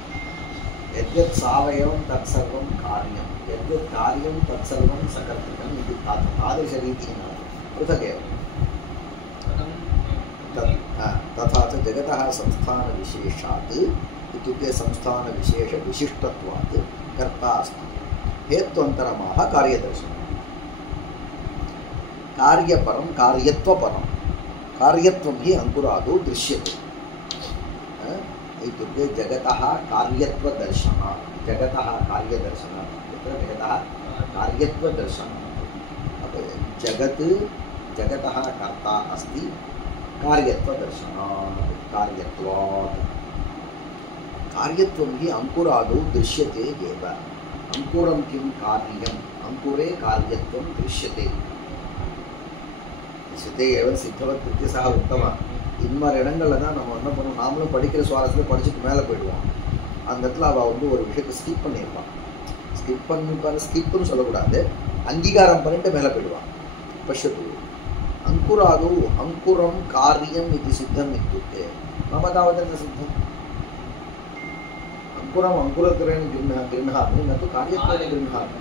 यद्यत् सावयवं तत्सर्वं कार्यं, यद्यत् कार्यं तत्सर्वं सकर्तृकम् इति तादृशरीतिः न पृथगेव। तथा च जगतः संस्थानविशेषात् इत्युक्ते संस्थानविशेषविशिष्टत्वात् कर्ता अस्ति। हेत्वन्तरमाह कार्यदर्शनं। कार्यपरं कार्यत्वपरं, कार्यत्वं हि अंकुरादौ दृश्यते। इत्युक्ते जगतः कार्यत्वदर्शनात्, जगतः कार्यदर्शनात्, तत्र जगतः कार्यत्वदर्शनात् जगतः कर्ता अस्ति कार्यत्वदर्शनात् कार्यत्वात्। कार्यत्वं हि अंकुरादौ दृश्यते एव। अंकुरं किं कार्यम्, अंकुरे कार्यत्वं दृश्यते एव सिद्धवत् इति सः उक्तवान्। इन्मार இடங்கள்ல தான் நம்ம என்ன பண்ணுவோம், நாமளும் படிக்கிற சுவாரஸ்யத்தில் படிச்சுட்டு மேலே போயிடுவோம். அந்த இடத்துல அவள் வந்து ஒரு விஷயத்தை ஸ்கிப் பண்ணியிருப்பான். ஸ்கிப்னு சொல்லக்கூடாது, அங்கீகாரம் பண்ணிட்டு மேலே போயிடுவான். பஷ்யத்து अंकुरादौ अंकुरं कार्यम् इति सिद्धम् इत्युक्ते मम तावत् न सिद्धम्। अंकुरम् अंकुरत्वेन गृह्णामि, न तु कार्यत्वेन गृह्णामि।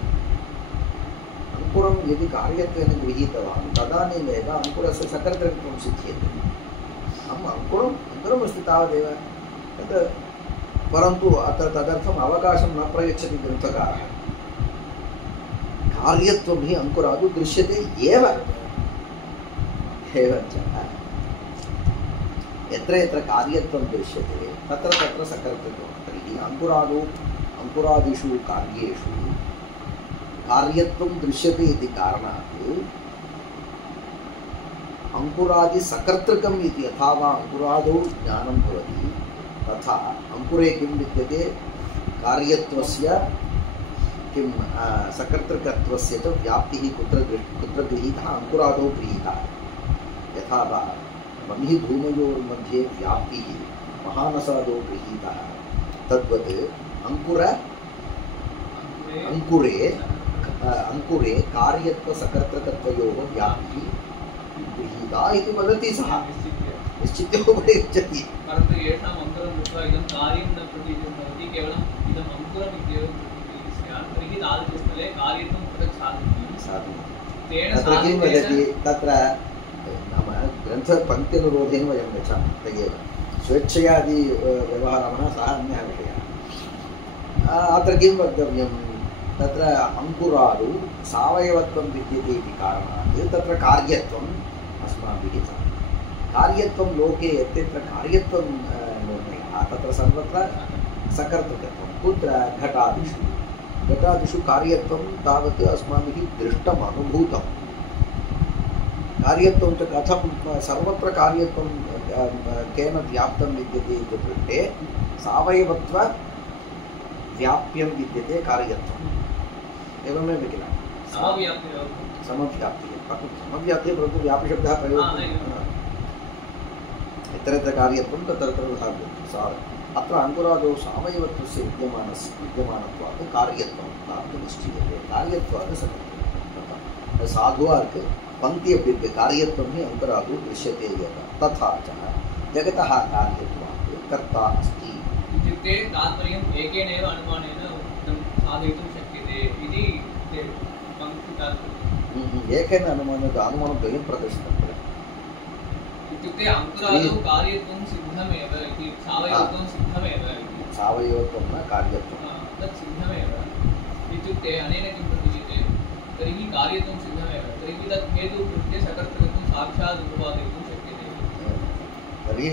अंकुरं यदि कार्यत्वेन गृहीतवान् तदानीमेव अंकुरस्य सकर्तृत्वं सिद्ध्यते। अहम् अंकुरमस्ति तावदेव तत्, परन्तु अत्र तदर्थम् अवकाशं न प्रयच्छति ग्रन्थकारः। कार्यत्वं हि अंकुरादौ दृश्यते एव। एवञ्च यत्र यत्र कार्यत्वं दृश्यते तत्र तत्र सकर्तृत्वं। तर्हि अंकुरादिषु कार्येषु कार्यत्वं दृश्यते इति कारणात् अंकुरादिसकर्तृकम् इति यथा वा अंकुरादौ ज्ञानं भवति तथा अंकुरे किं विद्यते, कार्यत्वस्य किं सकर्तृकत्वस्य च व्याप्तिः कुत्र गृहीतः, अंकुरादौ गृहीतः। यथा वा बन्हिधूमयोर्मध्ये व्याप्तिः महानसादौ गृहीतः, तद्वत् अंकुरे कार्यत्वसकर्तृकत्वयोः व्याप्तिः गृहीता इति वदति सः। निश्चित्य उपयुज्यति। परन्तु येषाम् अंकुरं दृष्ट्वा इदं कार्यं न प्रतीतं भवति, केवलम् इदम् अंकुरम् इत्येव स्यात्, तर्हि तादृशस्थले कार्यत्वं पृथक् साधनीयं। तेन किं वदति तत्र नाम ग्रन्थपङ्क्त्यनुरोधेन वयं गच्छामः तदेव। स्वेच्छयादि व्यवहारः सः अन्यः विषयः। अत्र किं वक्तव्यं, तत्र अङ्कुरादौ सावयवत्वं विद्यते इति कारणात् तत्र कार्यत्वम् अस्माभिः कार्यत्वं लोके यत्र कार्यत्वं निर्णयः तत्र सर्वत्र सकर्तृकत्वं। कुत्र? घटादिषु कार्यत्वं तावत् अस्माभिः दृष्टम् अनुभूतं। कार्यत्वं च कथं सर्वत्र कार्यत्वं केन व्याप्तं विद्यते इत्युक्ते सावयवत्व व्याप्यं विद्यते कार्यत्वम्। एवमेव किल? समव्याप्तिः परन्तु व्यापिशब्दः प्रयोगः इतरत्र कार्यत्वं तत्र अत्र अङ्कुरादौ सावयवत्वस्य विद्यमानत्वात् कार्यत्वं तावत् निश्चीयते। कार्यत्वात् सकर्तृकत्वं साधुवार्क् पंक्ति अपि कार्यत्वं हि अङ्कुरादौ दृश्यते एव। तथा च जगतः कार्यत्वात् कर्ता अस्ति इत्युक्ते तात्पर्यम् एकेनैव अनुमानेन साधयितुं शक्यते इति पङ्क्तितात्पर्यम्। एकेन अनुमानद्वयं प्रदर्शितं किल? इत्युक्ते अङ्कुरादौ कार्यत्वं सिद्धमेव इति, सावयवत्वं सिद्धमेव इति। सावयवत्वं न कार्यत्वं तत् सिद्धमेव इत्युक्ते अनेन किं प्रतिज्ञते? तर्हि कार्यत्वं सिद्धमेव, तर्हि तत् हेतुः कृत्य सकर्तृकत्वं साक्षात् उपपादयितुं शक्यते। तर्हि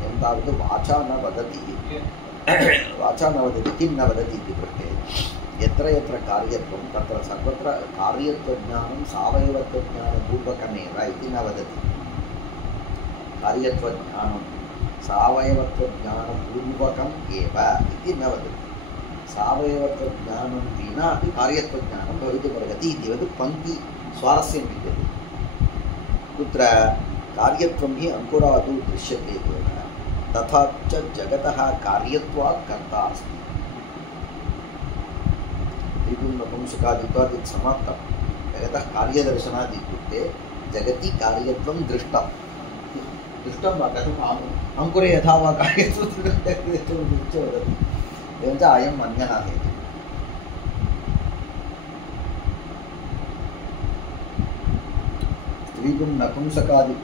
एवं तावत् वाचा न वदति किं न वदति इति पृष्टे यत्र यत्र कार्यत्वं तत्र सर्वत्र कार्यत्वज्ञानं सावयवत्वज्ञानपूर्वकमेव इति न वदति। कार्यत्वज्ञानं सावयवत्वज्ञानपूर्वकम् एव इति न वदति। सावयवत्वज्ञानं विना अपि कार्यत्वज्ञानं भवितुमर्हति इति पङ्क्ति स्वारस्यं विद्यते। कुत्र? कार्यत्वं हि अङ्कुरादौ दृश्यते एव, तथा च जगतः कार्यत्वात् कर्ता अस्ति। त्रिगुण नपुंसकादित्वात् इति समाप्तं। जगतः कार्यदर्शनात् इत्युक्ते जगति कार्यत्वं दृष्टं वा? कथम् अङ्कुरे यथा वा कार्यत्वं वदति। एवं च अयम् अन्यः हेतुः। त्रिगुण नपुंसकादि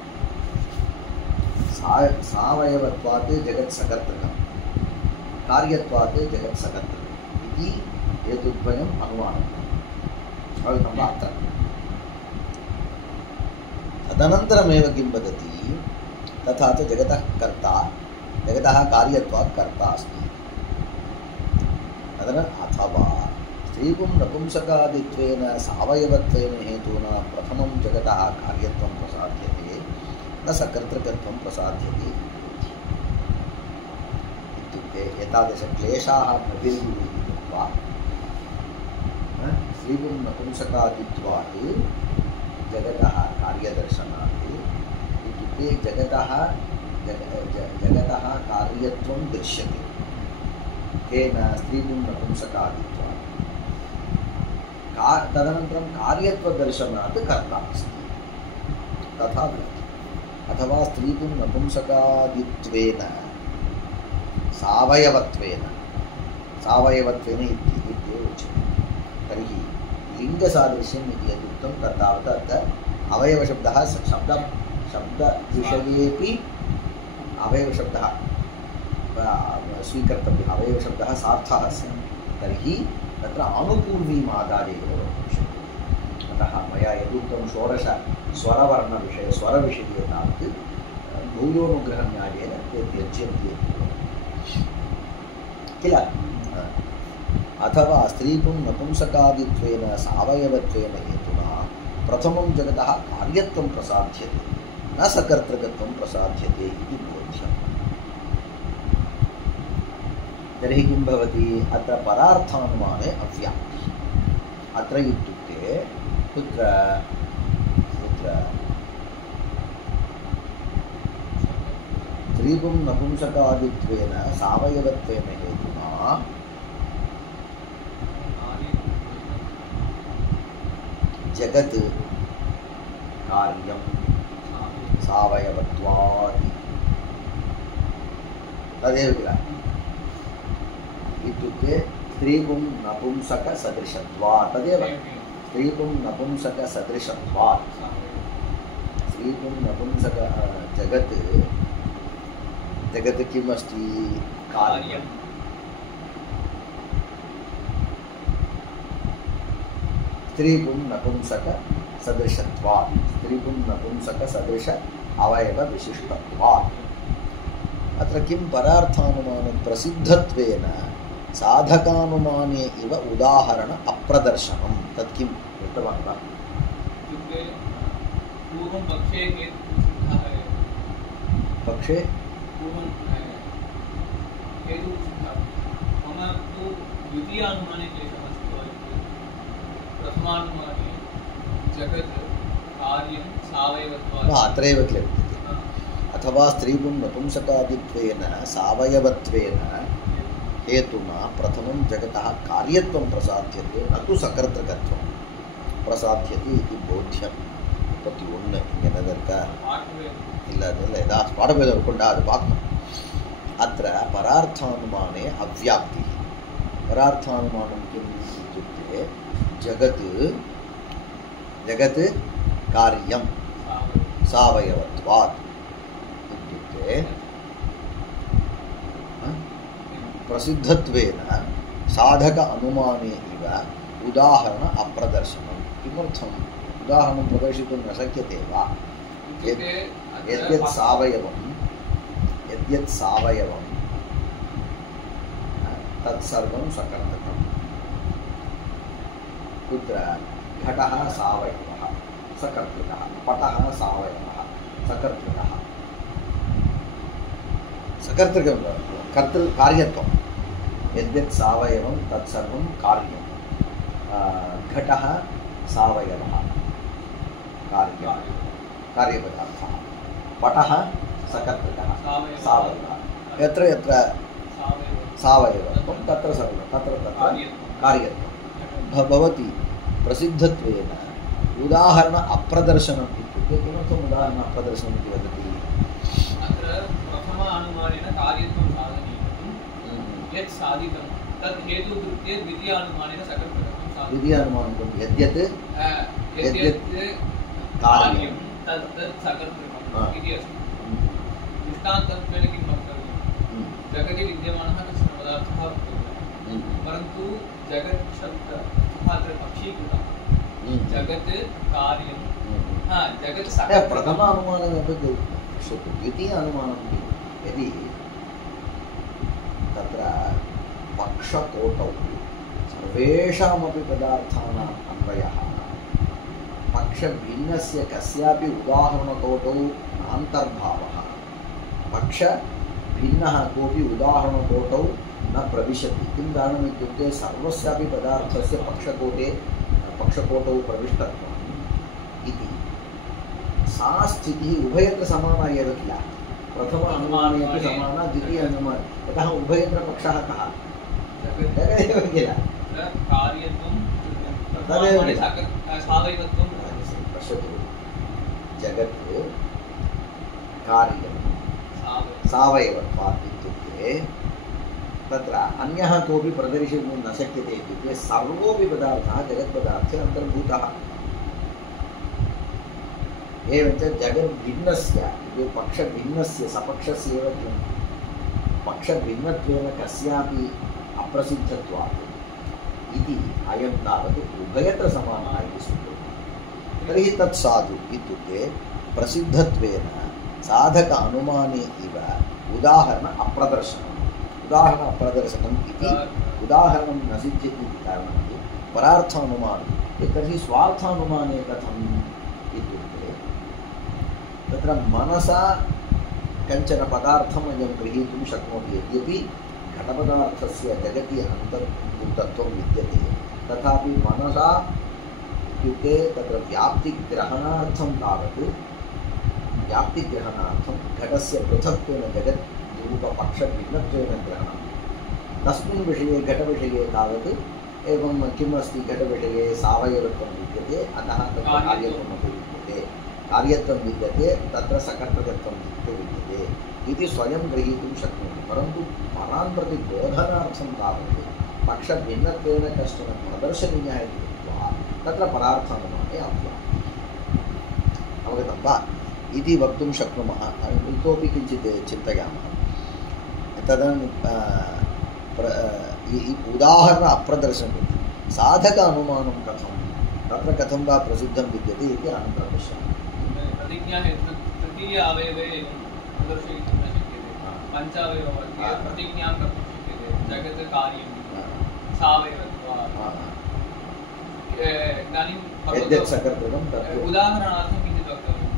सावयवत्वात् जगत्सकर्तृकं, कार्यत्वात् जगत्सकर्तृकम् इति हेतुद्वयम् अनुमानम् अवगतं वा? अत्र तदनन्तरमेव किं वदति? तथा च जगतः कर्ता, जगतः कार्यत्वात् कर्ता अस्ति। अथवा स्त्रीगुं नपुंसकादित्वेन सावयवत्वेन हेतुना प्रथमं जगतः कार्यत्वं प्रसाद्यते, न सकर्तृकत्वं प्रसाद्यते इत्युक्ते एतादृशक्लेशाः प्रविर्युः इति कृत्वा स्त्रीगुं नपुंसकादित्वात् जगतः कार्यदर्शनात् इत्युक्ते जगतः कार्यत्वं दृश्यते। केन? स्त्रीगुं नपुंसकादित्वात्। तदनन्तरं कार्यत्वदर्शनात् कर्ता अस्ति तथा भवति। अथवा स्त्रीगुं नपुंसकादित्वेन सावयवत्वेन इत्येव उच्यते। तर्हि लिङ्गसादृश्यम् इति यदुक्तं तद्दावत् अत्र अवयवशब्दः शब्दविषयेपि अवयवशब्दः स्वीकर्तव्यः। अवयवशब्दः सार्थः स्यात्। तर्हि तत्र आनुपूर्वीमादादेव वक्तुं शक्यते। अतः मया यदुक्तं षोडशस्वरवर्णविषये स्वरविषये तावत् भूयोनुग्रहन्यायेन ते त्यज्यन्ति किल? अथवा स्त्रीगुं नपुंसकादित्वेन सावयवत्वेन हेतुना प्रथमं जगतः कार्यत्वं प्रसाद्यते, न सकर्तृकत्वं प्रसाद्यते इति बोध्यम्। तर्हि किं भवति? अत्र परार्थानुमाने अव्याप्तिः। अत्र इत्युक्ते कुत्र स्त्रीगुं नपुंसकादित्वेन सावयवत्वेन हेतुना जगत् कार्यं सावयवत्वात् तदेव किल? इत्युक्ते स्त्रीगुं नपुंसकसदृशत्वात् तदेव स्त्रीगुं नपुंसकसदृशत्वात् स्त्रीगुं नपुंसक जगत् जगत् किम् अस्ति कार्यं स्त्रीपुं नपुंसकसदृशत्वात् स्त्रीपुं नपुंसकसदृश अवयवविशिष्टत्वात् अत्र किं परार्थानुमानं प्रसिद्धत्वेन साधकानुमाने इव उदाहरण अप्रदर्शनं तत् किं कृतवान् वा इत्युक्ते पूर्वं पक्षे हेतुसिद्धः एव पक्षे पूर्वं हेतुसिद्धः मम तु द्वितीयानुमाने क्लेशः अस्ति वा इत्युक्ते प्रथमानुमाने जगत् कार्यं सावयवत्वात् अत्रैव क्लियते अथवा स्त्रीपुं नपुंसकादित्वेन सावयवत्वेन हेतुना प्रथमं जगतः कार्यत्वं प्रसाद्यते न तु सकर्तृकत्वं प्रसाद्यते इति बोध्यं 31 இங்கே என்ன இருக்கா இல்லை இல்லை ஏதாவது பாடபேதம் கொண்டா அது பார்க்கணும் अत्र परार्थानुमाने अव्याप्तिः परार्थानुमानं किम् इत्युक्ते जगत् कार्यं सावयवत्वात् इत्युक्ते प्रसिद्धत्वेन साधक अनुमाने इव उदाहरण अप्रदर्शनं किमर्थम् उदाहरणं प्रदर्शितुं न शक्यते वा यद्यत् सावयवं तत्सर्वं सकर्तकं कुत्र घटः सावयवः सकर्तृकः पटः सावयवः सकर्तृकः सकर्तृकं कार्यत्वं यद्यत् सावयवं तत्सर्वं कार्यं घटः सावयवः कार्यपदार्थः पटः सकर्तृकः सावयवः यत्र यत्र सावयवत्वं तत्र सर्वं तत्र कार्यत्वं भवति प्रसिद्धत्वेन उदाहरण अप्रदर्शनम् इत्युक्ते किमर्थम् उदाहरण अप्रदर्शनम् इति वदति अत्र प्रथम अनुमानेन कार्यत्वं साधनीयं यत् साधितं तत् हेतुकृत्य द्वितीयानुमानेन सकर्तृकत्वं साधनीयं द्वितीयानुमानं यद्यत् कार्यं तत् सकर्तृकम् इति अस्ति दृष्टान्तत्वेन किं वक्तव्यं जगति विद्यमानः कश्चन पदार्थः वर्तते परन्तु जगत् शब्दः अत्र पक्षीकृतः जगत् कार्यं जगत् प्रथमानुमानमपि पश्यतु द्वितीयानुमानं यदि तत्र पक्षकोटौ सर्वेषामपि पदार्थानाम् अन्वयः पक्षभिन्नस्य कस्यापि उदाहरणकोटौ नान्तर्भावः पक्षभिन्नः कोऽपि उदाहरणकोटौ न प्रविशति किं कारणम् इत्युक्ते सर्वस्यापि पदार्थस्य पक्षकोटौ प्रविष्टत्वम् इति सा स्थितिः उभयत्र समाना एव किल प्रथम अनुमाने अपि समाना द्वितीय अनुमाने यतः उभयत्र पक्षः कः जगदेव किल पश्यतु जगत् कार्यं सावयवत्वात् इत्युक्ते तत्र अन्यः कोऽपि प्रदर्शयितुं न शक्यते इत्युक्ते सर्वोऽपि पदार्थः जगत्पदार्थे अन्तर्भूतः एवञ्च जगद्भिन्नस्य पक्षभिन्नस्य सपक्षस्य एव किं पक्षभिन्नत्वेन कस्यापि अप्रसिद्धत्वात् इति अयं तावत् उभयत्र समानः इति स्वीक्रियते तर्हि तत् साधु इत्युक्ते प्रसिद्धत्वेन साधक अनुमाने इव उदाहरण अप्रदर्शनम् इति उदाहरणं न सिद्ध्यति इति कारणात् परार्थानुमानं तर्हि स्वार्थानुमाने कथम् इत्युक्ते तत्र मनसा कञ्चन पदार्थम् अयं गृहीतुं शक्नोति यद्यपि घटपदार्थस्य जगति अन्तर्भूतत्वं विद्यते तथापि मनसा इत्युक्ते तत्र व्याप्तिग्रहणार्थं घटस्य पृथक्त्वेन जगद्रूपपक्षभिन्नत्वेन ग्रहणं तस्मिन् विषये घटविषये तावत् एवं किम् अस्ति घटविषये सावयवत्वं विद्यते अतः तत्र कार्यत्वं विद्यते तत्र सकर्तकत्वं विद्यते इति स्वयं ग्रहीतुं शक्नोति परन्तु परान् प्रति बोधनार्थं तावत् पक्षभिन्नत्वेन कश्चन प्रदर्शनीयः इति कृत्वा तत्र परार्थानुमाने अवगतं वा इति वक्तुं शक्नुमः इतोपि किञ्चित् चिन्तयामः उदाहरण अप्रदर्शनं साधक अनुमानं कथं तत्र कथं वा प्रसिद्धं विद्यते इति अनन्तरं पश्यामः। प्रतिज्ञा तृतीय अवयवे प्रदर्शयितुं न शक्यते। पञ्चावयवमध्ये प्रतिज्ञां कर्तुं शक्यते। जगत् कार्यं सावयवत्वात्। इदानीं यद्यत् सकर्तृकं तत् उदाहरणार्थं किञ्चित् वक्तव्यं।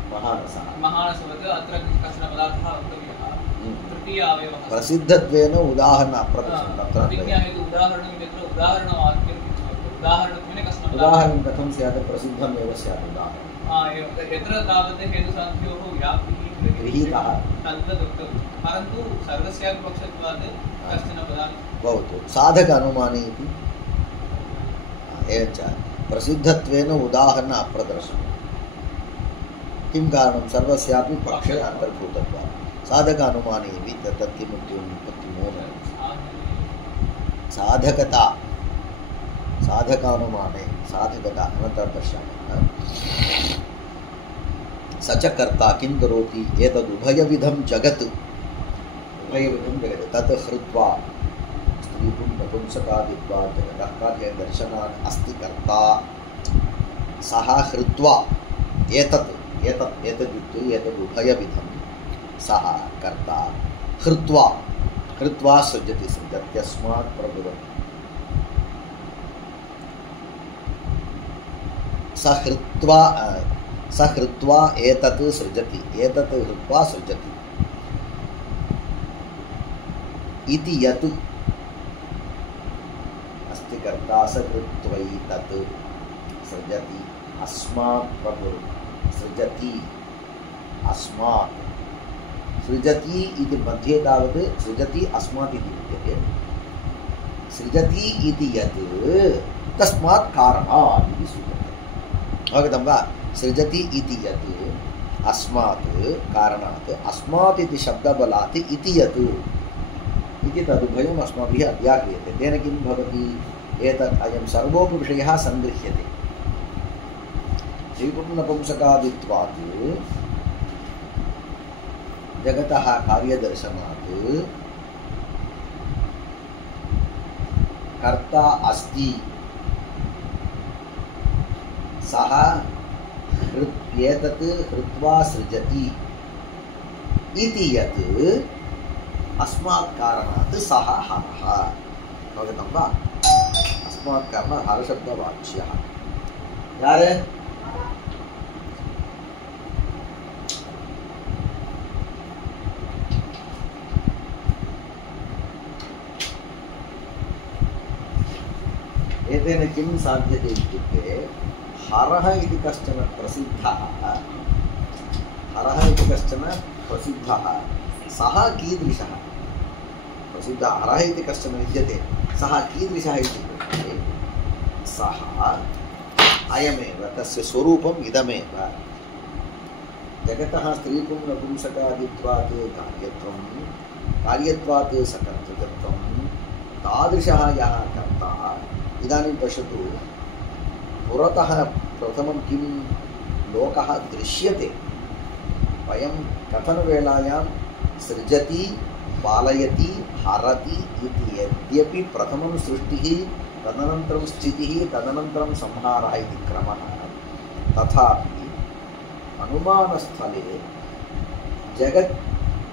महानसवत् अत्र कश्चन पदार्थः वक्तव्यः। तृतीय अवयवः प्रसिद्धत्वेन उदाहरण अप्रदर्शनं तत्र प्रतिज्ञा हेतु उदाहरणं यत्र उदाहरणवाक्यं उदाहरणत्वेन कश्चन उदाहरणं कथं स्यात् प्रसिद्धमेव स्यात् उदाहरणं यत्र तावत् हेतुसाङ्ख्योः व्याप्तिः गृहीतः तद्वद् वक्तव्यं परन्तु सर्वस्यापि पक्षत्वात् कश्चन पदार्थः भवतु साधक अनुमाने इति एवञ्च प्रसिद्धत्वेन उदाहरण अप्रदर्शनं किं कारणं सर्वस्यापि पक्षे अन्तर्भूतत्वात् साधक अनुमाने अपि तत् किमुक्तिमूलं साधकता साधकानुमाने साधकता अनन्तरं पश्यामः। स च कर्ता किं करोति एतदुभयविधं जगत् तत् हृत्वा स्त्रीपुं नपुंसकादित्वा जगतः कार्यदर्शनात् अस्ति कर्ता सः हृत्वा एतदुक्ते एतदुभयविधं सः कर्ता हृत्वा सृजत्यस्मात् प्रभुवत् स हृत्वा एतत् सृजति एतत् हृत्वा सृजति इति यत् अस्ति कर्ता स हृत्वैतत् सृजति अस्मात् प्रभुः सृजति अस्मात् सृजति इति मध्ये तावत् सृजति अस्मात् इति विद्यते सृजति इति यत् तस्मात् कारणात् इति सूच्यते अवगतं वा सृजति इति यत् अस्मात् कारणात् अस्मात् इति शब्दबलात् इति यत् इति तदुभयम् अस्माभिः अध्याक्रियते तेन किं भवति एतत् अयं सर्वोपि विषयः सङ्गृह्यते श्रीपुं नपुंसकादित्वात् जगतः कार्यदर्शनात् कर्ता अस्ति सः एतत् हृत्वा सृजति इति यत् अस्मात् कारणात् सः हरः अवगतं वा अस्मात् कारणात् हरशब्दवाच्यः यारे एतेन किं साध्यते इत्युक्ते हरः इति कश्चन प्रसिद्धः सः कीदृशः प्रसिद्धः हरः इति कश्चन विद्यते सः कीदृशः इत्युक्ते सः अयमेव तस्य स्वरूपम् इदमेव जगतः स्त्रीपुं नपुंसकादित्वात् कार्यत्वात् सकर्तृकत्वं तादृशः यः कर्ता इदानीं पश्यतु पुरतः प्रथमं किं लोकः दृश्यते वयं कथनवेलायां सृजति पालयति हरति इति यद्यपि प्रथमं सृष्टिः तदनन्तरं स्थितिः तदनन्तरं संहारः इति क्रमः तथापि अनुमानस्थले जगत्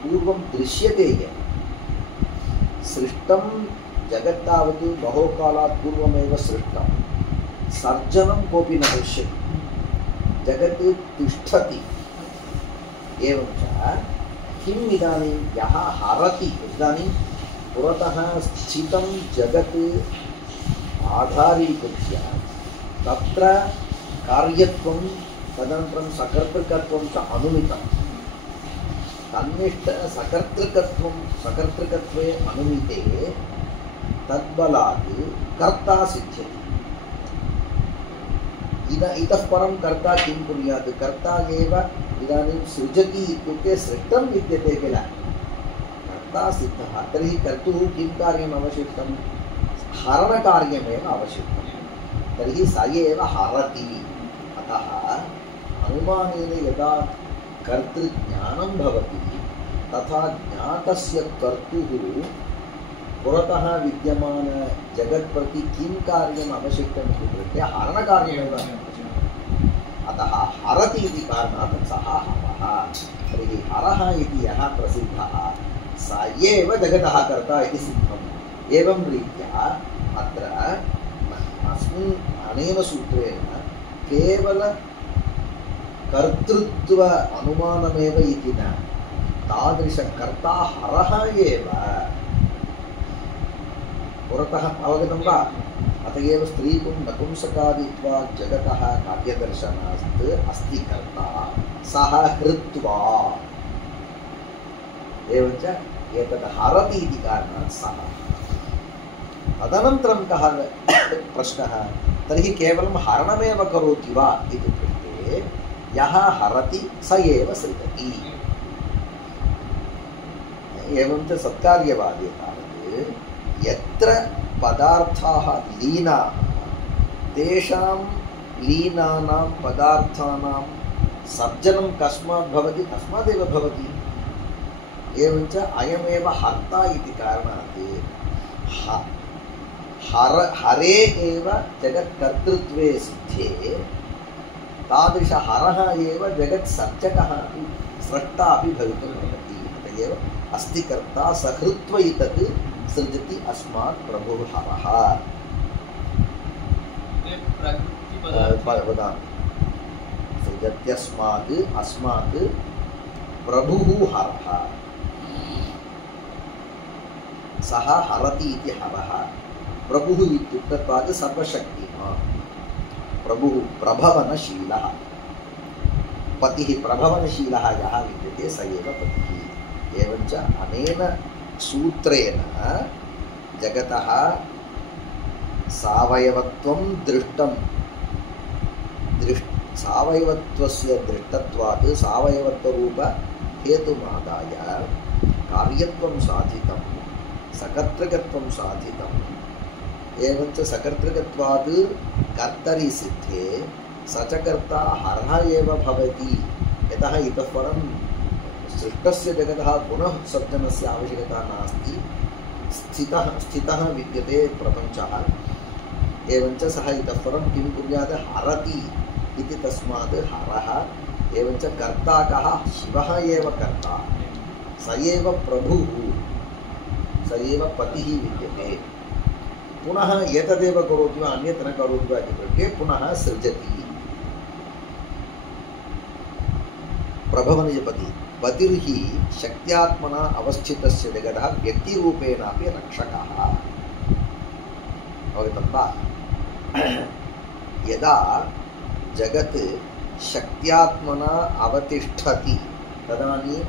पूर्वं दृश्यते यत् सृष्टं जगत् तावत् बहुकालात् पूर्वमेव सृष्टं सर्जनं कोऽपि न दृश्यते जगत् तिष्ठति एवञ्च किम् इदानीं यः हरति इदानीं पुरतः स्थितं जगत् आधारीकृत्य तत्र कार्यत्वं तदनन्तरं सकर्तृकत्वं च अनुमितं तन्निष्ठ सकर्तृकत्वे अनुमिते तद्बलात् कर्ता सिद्ध्यति इतः परं कर्ता किं कुर्यात् कर्ता एव इदानीं सृजति इत्युक्ते सृष्टं विद्यते किल कर्ता सिद्धः तर्हि कर्तुः किं कार्यम् अवशिष्टं हरणकार्यमेव अवशिष्टं तर्हि स एव हरति अतः अनुमानेन यदा कर्तृज्ञानं भवति तथा ज्ञातस्य कर्तुः पुरतः विद्यमान जगत् प्रति किं कार्यम् अवशिष्टम् इत्युक्ते हरणकार्यमेव। अतः हरति इति कारणात् सः हरः। तर्हि हरः इति यः प्रसिद्धः स एव जगतः कर्ता इति सिद्धम्। एवं रीत्या अत्र अस्मिन् अनेन सूत्रेण केवल कर्तृत्व अनुमानमेव इति न, तादृशकर्ता हरः एव पुरतः। अवगतं वा? अत एव स्त्रीपुं नपुंसकादित्वा जगतः कार्यदर्शनात् अस्ति कर्ता, सः हृत्वा। एवञ्च एतद् हरति इति कारणात् सः। तदनन्तरं कः प्रश्नः? तर्हि केवलं हरणमेव करोति वा इति पृष्टे, यः हरति स एव सृजति। एवञ्च सत्कार्यवादे तावत् यत्र पदार्थाः लीनाः तेषां लीनानां पदार्थानां सर्जनं कस्मात् भवति? तस्मादेव भवति। एवञ्च अयमेव हर्ता इति कारणात् हरे एव जगत्कर्तृत्वे सिद्धे तादृशहरः एव जगत्सर्जकः अपि स्रष्टा अपि भवितुमर्हति। अत एव अस्ति कर्ता सहृत्व इतत् सृजति अस्मात् प्रभुः हरः। वदामि सृजत्यस्मात् अस्मात् प्रभुः हरः। सः हरति इति हरः। प्रभुः इत्युक्तत्वात् सर्वशक्तिमान्। प्रभुः प्रभवनशीलः। पतिः प्रभवनशीलः यः विद्यते स एव पतिः। एवञ्च अनेन सूत्रेण जगतः सावयवत्वं दृष्टं। सावयवत्वस्य दृष्टत्वात् सावयवत्वरूप हेतुमादाय कार्यत्वं साधितं, सकर्तृकत्वं साधितम्। एवञ्च सकर्तृकत्वात् कर्तरि सिद्धे स च कर्ता हरः एव भवति। यतः इतः परं सृष्टस्य जगतः पुनः सर्जनस्य आवश्यकता नास्ति। स्थितः विद्यते प्रपञ्चः। एवञ्च सः इतः परं किं कुर्यात्? हरति इति तस्मात् हरः। एवञ्च कर्ता कः? शिवः एव कर्ता। स एव प्रभुः, स एव पतिः विद्यते। पुनः एतदेव करोति वा अन्यत् न करोति वा इति प्रश्ने पुनः सृजति। प्रभवनिजपति पतिर्हि शक्त्यात्मना अवस्थितस्य जगतः व्यक्तिरूपेणापि रक्षकः। अवगतं वा? यदा जगत् शक्त्यात्मना अवतिष्ठति तदानीं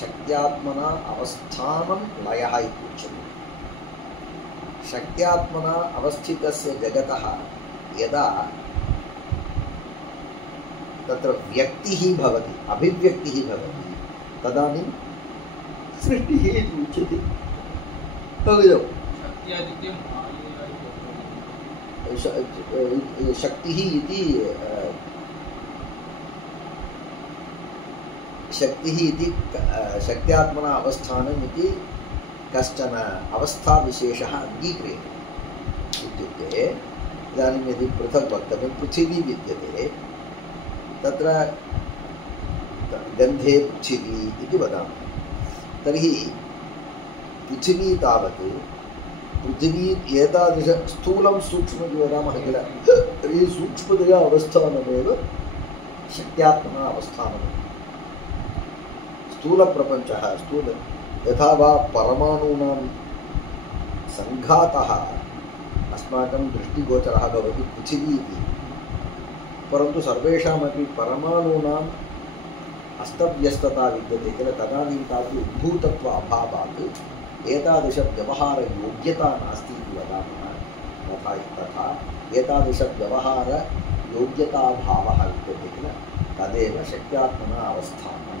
शक्त्यात्मना अवस्थानं लयः इत्युच्यते। शक्त्यात्मना अवस्थितस्य जगतः यदा तत्र व्यक्तिः भवति, अभिव्यक्तिः भवति, तदानीं सृष्टिः इति उच्यते। शक्तिः इति शक्त्यात्मना अवस्थानम् इति कश्चन अवस्थाविशेषः अङ्गीक्रियते। इत्युक्ते इदानीं यदि पृथक् वक्तव्यं, पृथिवी विद्यते, तत्र गन्धे पृथिवी इति वदामः। तर्हि पृथिवी तावत् पृथिवी एतादृश स्थूलं सूक्ष्मं वदामः किल, तर्हि सूक्ष्मतया अवस्थानमेव शक्त्यात्मना अवस्थानं। स्थूलप्रपञ्चः यथा वा परमाणूनां सङ्घातः अस्माकं दृष्टिगोचरः भवति पृथिवी इति, परन्तु सर्वेषामपि परमाणूनाम् अस्तव्यस्तता विद्यते किल, तदानीं तावत् उद्भूतत्व अभावात् एतादृशव्यवहारयोग्यता नास्ति इति वदामः। तथा एतादृशव्यवहारयोग्यताभावः विद्यते किल, तदेव शक्त्यात्मना अवस्थानं।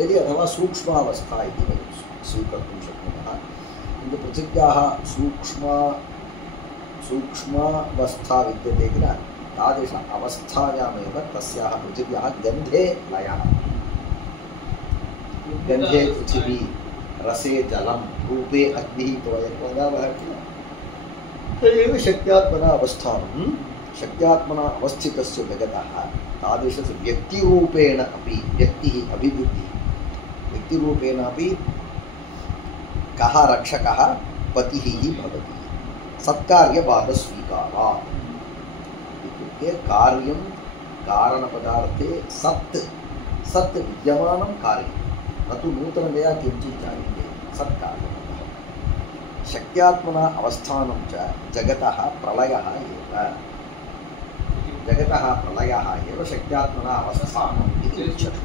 यदि अथवा सूक्ष्मावस्था इति वयं स्वीकर्तुं शक्नुमः। किन्तु पृथिव्याः सूक्ष्मावस्था विद्यते किल, तादृश अवस्थायामेव तस्याः पृथिव्याः गन्धे लयः। गन्धे पृथिवी रसे जलं रूपे अग्निः इति वयं वदामः किल तदेव शक्त्यात्मना अवस्थानं शक्त्यात्मना अवस्थितस्य जगतः तादृशस्य व्यक्तिरूपेण अपि व्यक्तिः अभिवृद्धिः व्यक्तिरूपेण अपि कः रक्षकः पतिः भवति सत्कार्यबाधस्वीकारात् इत्युक्ते कार्यं कारणपदार्थे सत् विद्यमानं कार्यं न तु नूतनतया किञ्चित् जायते सत्कार्यपदः शक्त्यात्मना अवस्थानं च जगतः प्रलयः एव शक्त्यात्मना अवस्थानम् इति उच्यते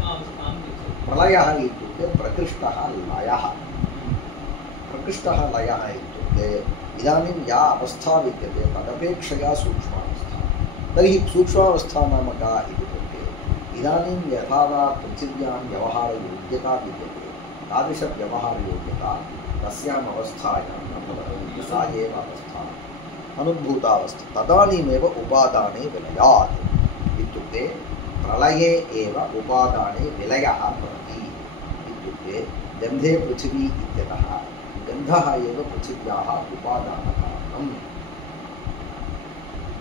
प्रलयः इत्युक्ते प्रकृष्टः लयः इत्युक्ते इदानीं या अवस्था विद्यते तदपेक्षया सूक्ष्मावस्था तर्हि सूक्ष्मावस्था नाम का इत्युक्ते इदानीं यथा वा पृथिव्यां व्यवहारयोग्यता विद्यते तादृशव्यवहारयोग्यता तस्याम् अवस्थायां न भवति सा एव अवस्था अनुभूतावस्था तदानीमेव उपादाने विलयात् इत्युक्ते प्रलये एव उपादाने विलयः भवति इत्युक्ते गन्धे पृथिवी इत्यतः गन्धः एव पृथिव्याः उपादानकारणम्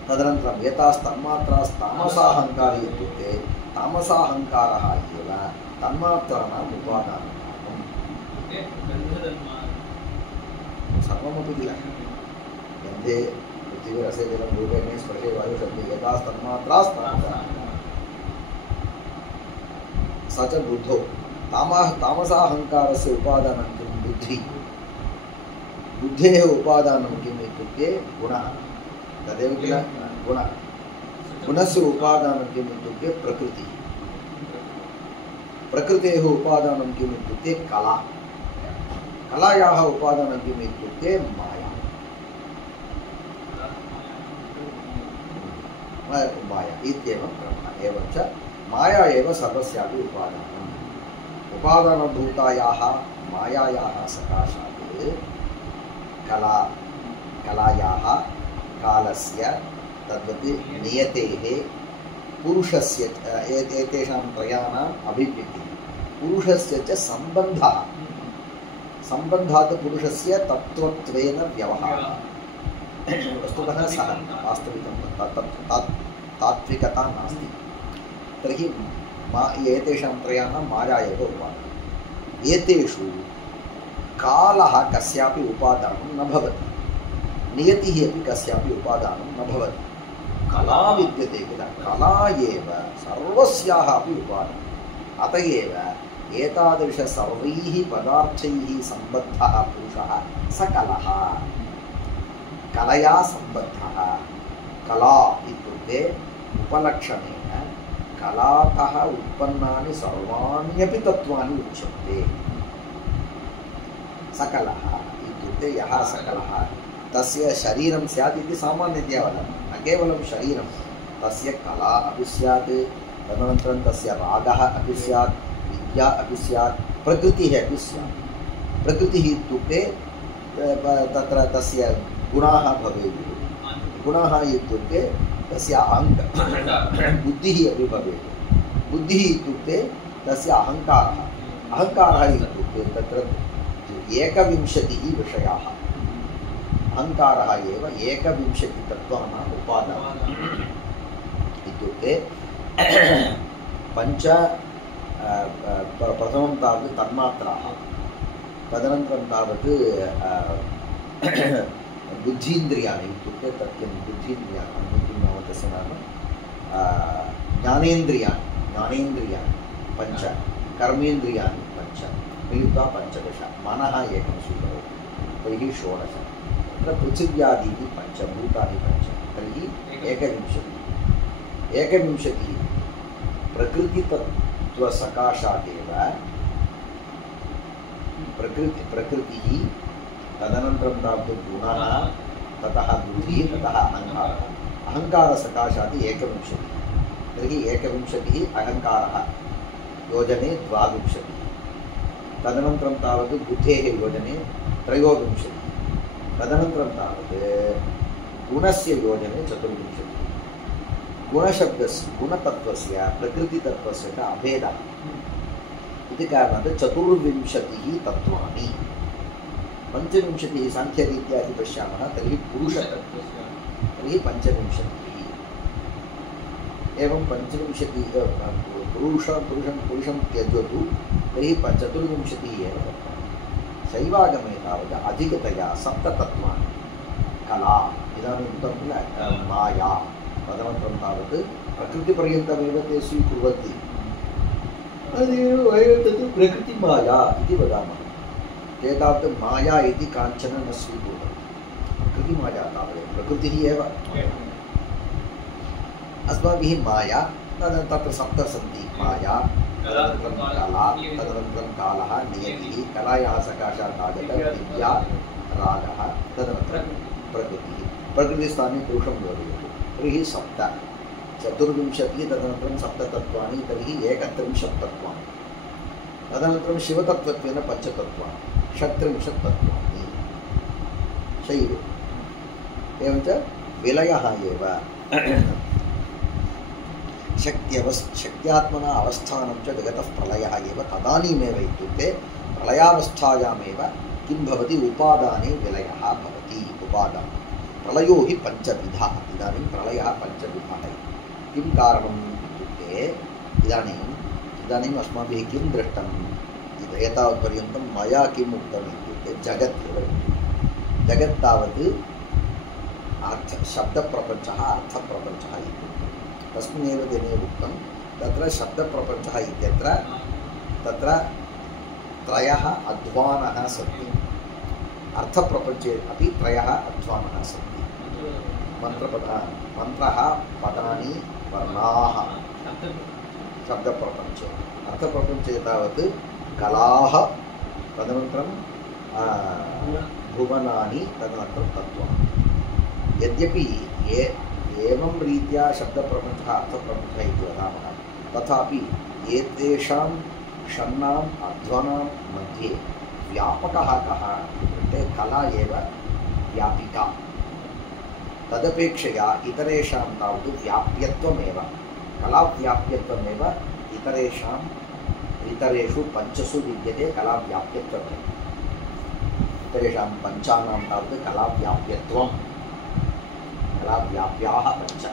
तदनन्तरं एतास्तन्मात्रास्तामसाहङ्कारी इत्युक्ते तामसाहङ्कारः एव तन्मात्राणाम् उपादानकारणम् सर्वमपि किल गन्धे पृथिवी रसे जलं रूपेण स्पर्शे वायुशब्दे एतास्तन्मात्रास्तामसाः स च बुद्धौ तामसाहङ्कारस्य उपादानं किं बुद्धिः बुद्धेः उपादानं किम् इत्युक्ते गुणः तदेव किल गुणः गुणस्य उपादानं किम् इत्युक्ते प्रकृतिः प्रकृतेः उपादानं किम् इत्युक्ते कला कलायाः उपादानं किम् इत्युक्ते माया इत्येवं ब्रह्म एवं च माया एव सर्वस्यापि उपादानम् उपादानभूतायाः मायायाः सकाशात् कलायाः कालस्य तद्वत् नियतेः पुरुषस्य एतेषां त्रयाणाम् अभिव्यक्तिः पुरुषस्य च सम्बन्धात् पुरुषस्य तत्त्वत्वेन व्यवहारः वस्तुतः सः वास्तविकं तात्विकता नास्ति तर्हि एतेषां त्रयाणां माया एव उपादानम् एतेषु कालः कस्यापि उपादानं न भवति नियतिः अपि कस्यापि उपादानं न भवति कला विद्यते किल कला एव सर्वस्याः अपि उपादानम् अत एव एतादृश सर्वैः पदार्थैः सम्बद्धः पुरुषः स कलः कलया सम्बद्धः कला इत्युक्ते उपलक्षणेन कलातः उत्पन्नानि सर्वाण्यपि तत्त्वानि उच्यन्ते सकलः इत्युक्ते यः सकलः तस्य शरीरं स्यात् इति सामान्यतया वदामः न केवलं शरीरं तस्य कला अपि स्यात् तदनन्तरं तस्य रागः अपि स्यात् विद्या अपि स्यात् प्रकृतिः अपि स्यात् प्रकृतिः इत्युक्ते तत्र तस्य गुणाः भवेयुः गुणाः इत्युक्ते तस्य बुद्धिः अपि भवेत् बुद्धिः इत्युक्ते तस्य अहङ्कारः इत्युक्ते तत्र एकविंशतिः विषयाः अहङ्कारः एव एकविंशतितत्त्वानाम् उपादानम् इत्युक्ते पञ्च प्रथमं तावत् तन्मात्राः तदनन्तरं तावत् बुद्धीन्द्रियाणि इत्युक्ते तत् बुद्धीन्द्रियाणि किं नाम तस्य नाम ज्ञानेन्द्रियाणि पञ्च कर्मेन्द्रियाणि पञ्च मिलित्वा पञ्चदश मनः एकं स्वीकरोति तर्हि षोडश तत्र पृथिव्यादीनि पञ्चभूतानि पञ्च तर्हि एकविंशतिः प्रकृतितत्त्वसकाशादेव प्रकृतिः तदनन्तरं तावत् गुणः ततः बुद्धिः ततः अहङ्कारसकाशात् एकविंशतिः तर्हि एकविंशतिः अहङ्कारः योजने 22 तदनन्तरं तावत् बुद्धेः योजने 23 तदनन्तरं तावत् गुणस्य योजने 24 गुणशब्दस्य गुणतत्त्वस्य प्रकृतितत्त्वस्य च अभेदः इति कारणात् 24 तत्त्वानि 25 साङ्ख्यरीत्या यदि पश्यामः तर्हि पुरुषतत्त्वस्य तर्हि 25 एवं 25 पुरुषं त्यजतु तर्हि 24 एव तत्त्वानि शैवागमे तावत् अधिकतया 7 तत्त्वानि कला इदानीम् उक्तं किल माया तदनन्तरं तावत् प्रकृतिपर्यन्तमेव ते स्वीकुर्वन्ति तदेव वयं तत् प्रकृतिमाया इति वदामः ते तावत् माया इति काञ्चन न स्वीकुर्वन्ति प्रकृतिमाया तावदेव प्रकृतिः एव अस्माभिः माया तत्र 7 सन्ति माया तदनन्तरं कला तदनन्तरं कालः नियतिः कलायाः सकाशात् आगतः विद्या रागः तदनन्तरं प्रकृतिस्थाने पुरुषं योजयतु तर्हि 7 24 तदनन्तरं 7 तत्त्वानि तर्हि 31 तत्त्वानि तदनन्तरं शिवतत्त्वत्वेन 5 तत्त्वानि 36 तत्त्वानि शैवे एवञ्च विलयः एव शक्त्यात्मना अवस्थानं च जगतः प्रलयः एव तदानीमेव इत्युक्ते प्रलयावस्थायामेव किं भवति उपादाने विलयः भवति उपादानं प्रलयो हि 5 विधः इदानीं प्रलयः 5 विधः किं कारणम् इत्युक्ते इदानीम् अस्माभिः किं दृष्टम् एतावत्पर्यन्तं मया किम् उक्तम् इत्युक्ते जगत् एव जगत् तावत् शब्दप्रपञ्चः अर्थप्रपञ्चः इति तस्मिन्नेव दिने उक्तं तत्र शब्दप्रपञ्चः इत्यत्र तत्र 3 अध्वानः सन्ति अर्थप्रपञ्चे अपि 3 अध्वानः सन्ति मन्त्रः पदानि वर्णाः शब्दप्रपञ्चे अर्थप्रपञ्चे तावत् कलाः तदनन्तरं भुवनानि तदनन्तरं तत्त्वानि यद्यपि एवं रीत्या शब्दप्रपञ्चः अर्थप्रपञ्चः इति वदामः तथापि एतेषां षण्णाम् अध्वानां मध्ये व्यापकः कः इत्युक्ते कला एव व्यापिका तदपेक्षया इतरेषां तावत् व्याप्यत्वमेव कलाव्याप्यत्वमेव इतरेषु 5 विद्यते कलाव्याप्यत्वमेव इतरेषां 5 तावत् कलाव्याप्यत्वं कलाव्याप्याः 5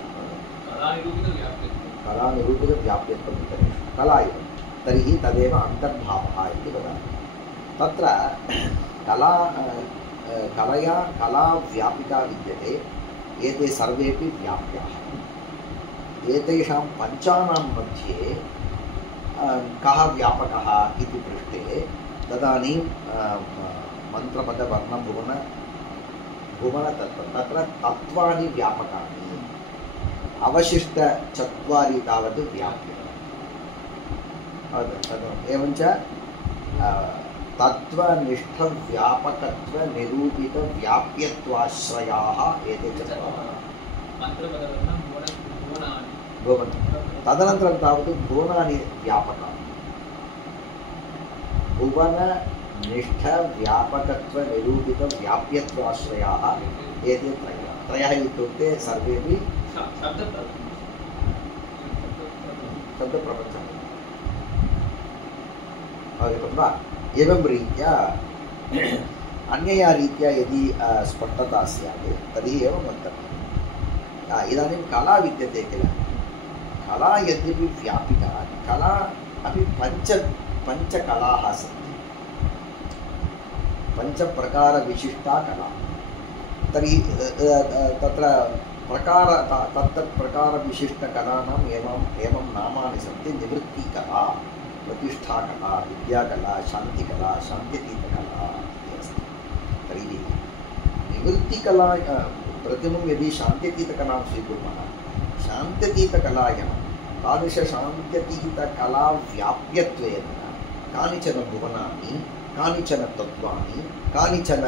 कलानिरूपितव्याप्यत्वम् इतरेषु कला एव तर्हि तदेव अन्तर्भावः इति वदामि तत्र कला व्यापिका विद्यते एते सर्वेपि व्याप्याः एतेषां 5 मध्ये कः व्यापकः इति पृष्टे तदानीं मन्त्रपदवर्णभुवनतत्त्वं तत्र तत्त्वानि व्यापकानि अवशिष्ट 4 तावत् व्याप्यते एवञ्च तत्त्वनिष्ठव्यापकत्वनिरूपितव्याप्यत्वाश्रयाः एते 4 भवन्ति तदनन्तरं तावत् भुवनानि व्यापकानि भुवननिष्ठव्यापकत्वनिरूपितव्याप्यत्वाश्रयाः एते 3 इत्युक्ते सर्वेपि शब्दप्रपञ्चः अवगतं वा एवं रीत्या अन्यया रीत्या यदि स्पष्टता स्यात् तर्हि एवं वक्तव्यम् इदानीं कला विद्यते किल कला यद्यपि व्यापिका कला अपि 5 कलाः सन्ति 5 प्रकारविशिष्टा कला तर्हि तत्र तत्प्रकारविशिष्टकलानाम् एवं नामानि सन्ति निवृत्तिकला प्रतिष्ठाकला विद्याकला शान्तिकला शान्त्यतीतकला इति अस्ति तर्हि निवृत्तिकला प्रथमं यदि शान्त्यतीतकलां स्वीकुर्मः शान्त्यतीतकलायां तादृशशान्त्यतीतकलाव्याप्यत्वेन कानिचन भुवनानि कानिचन तत्त्वानि कानिचन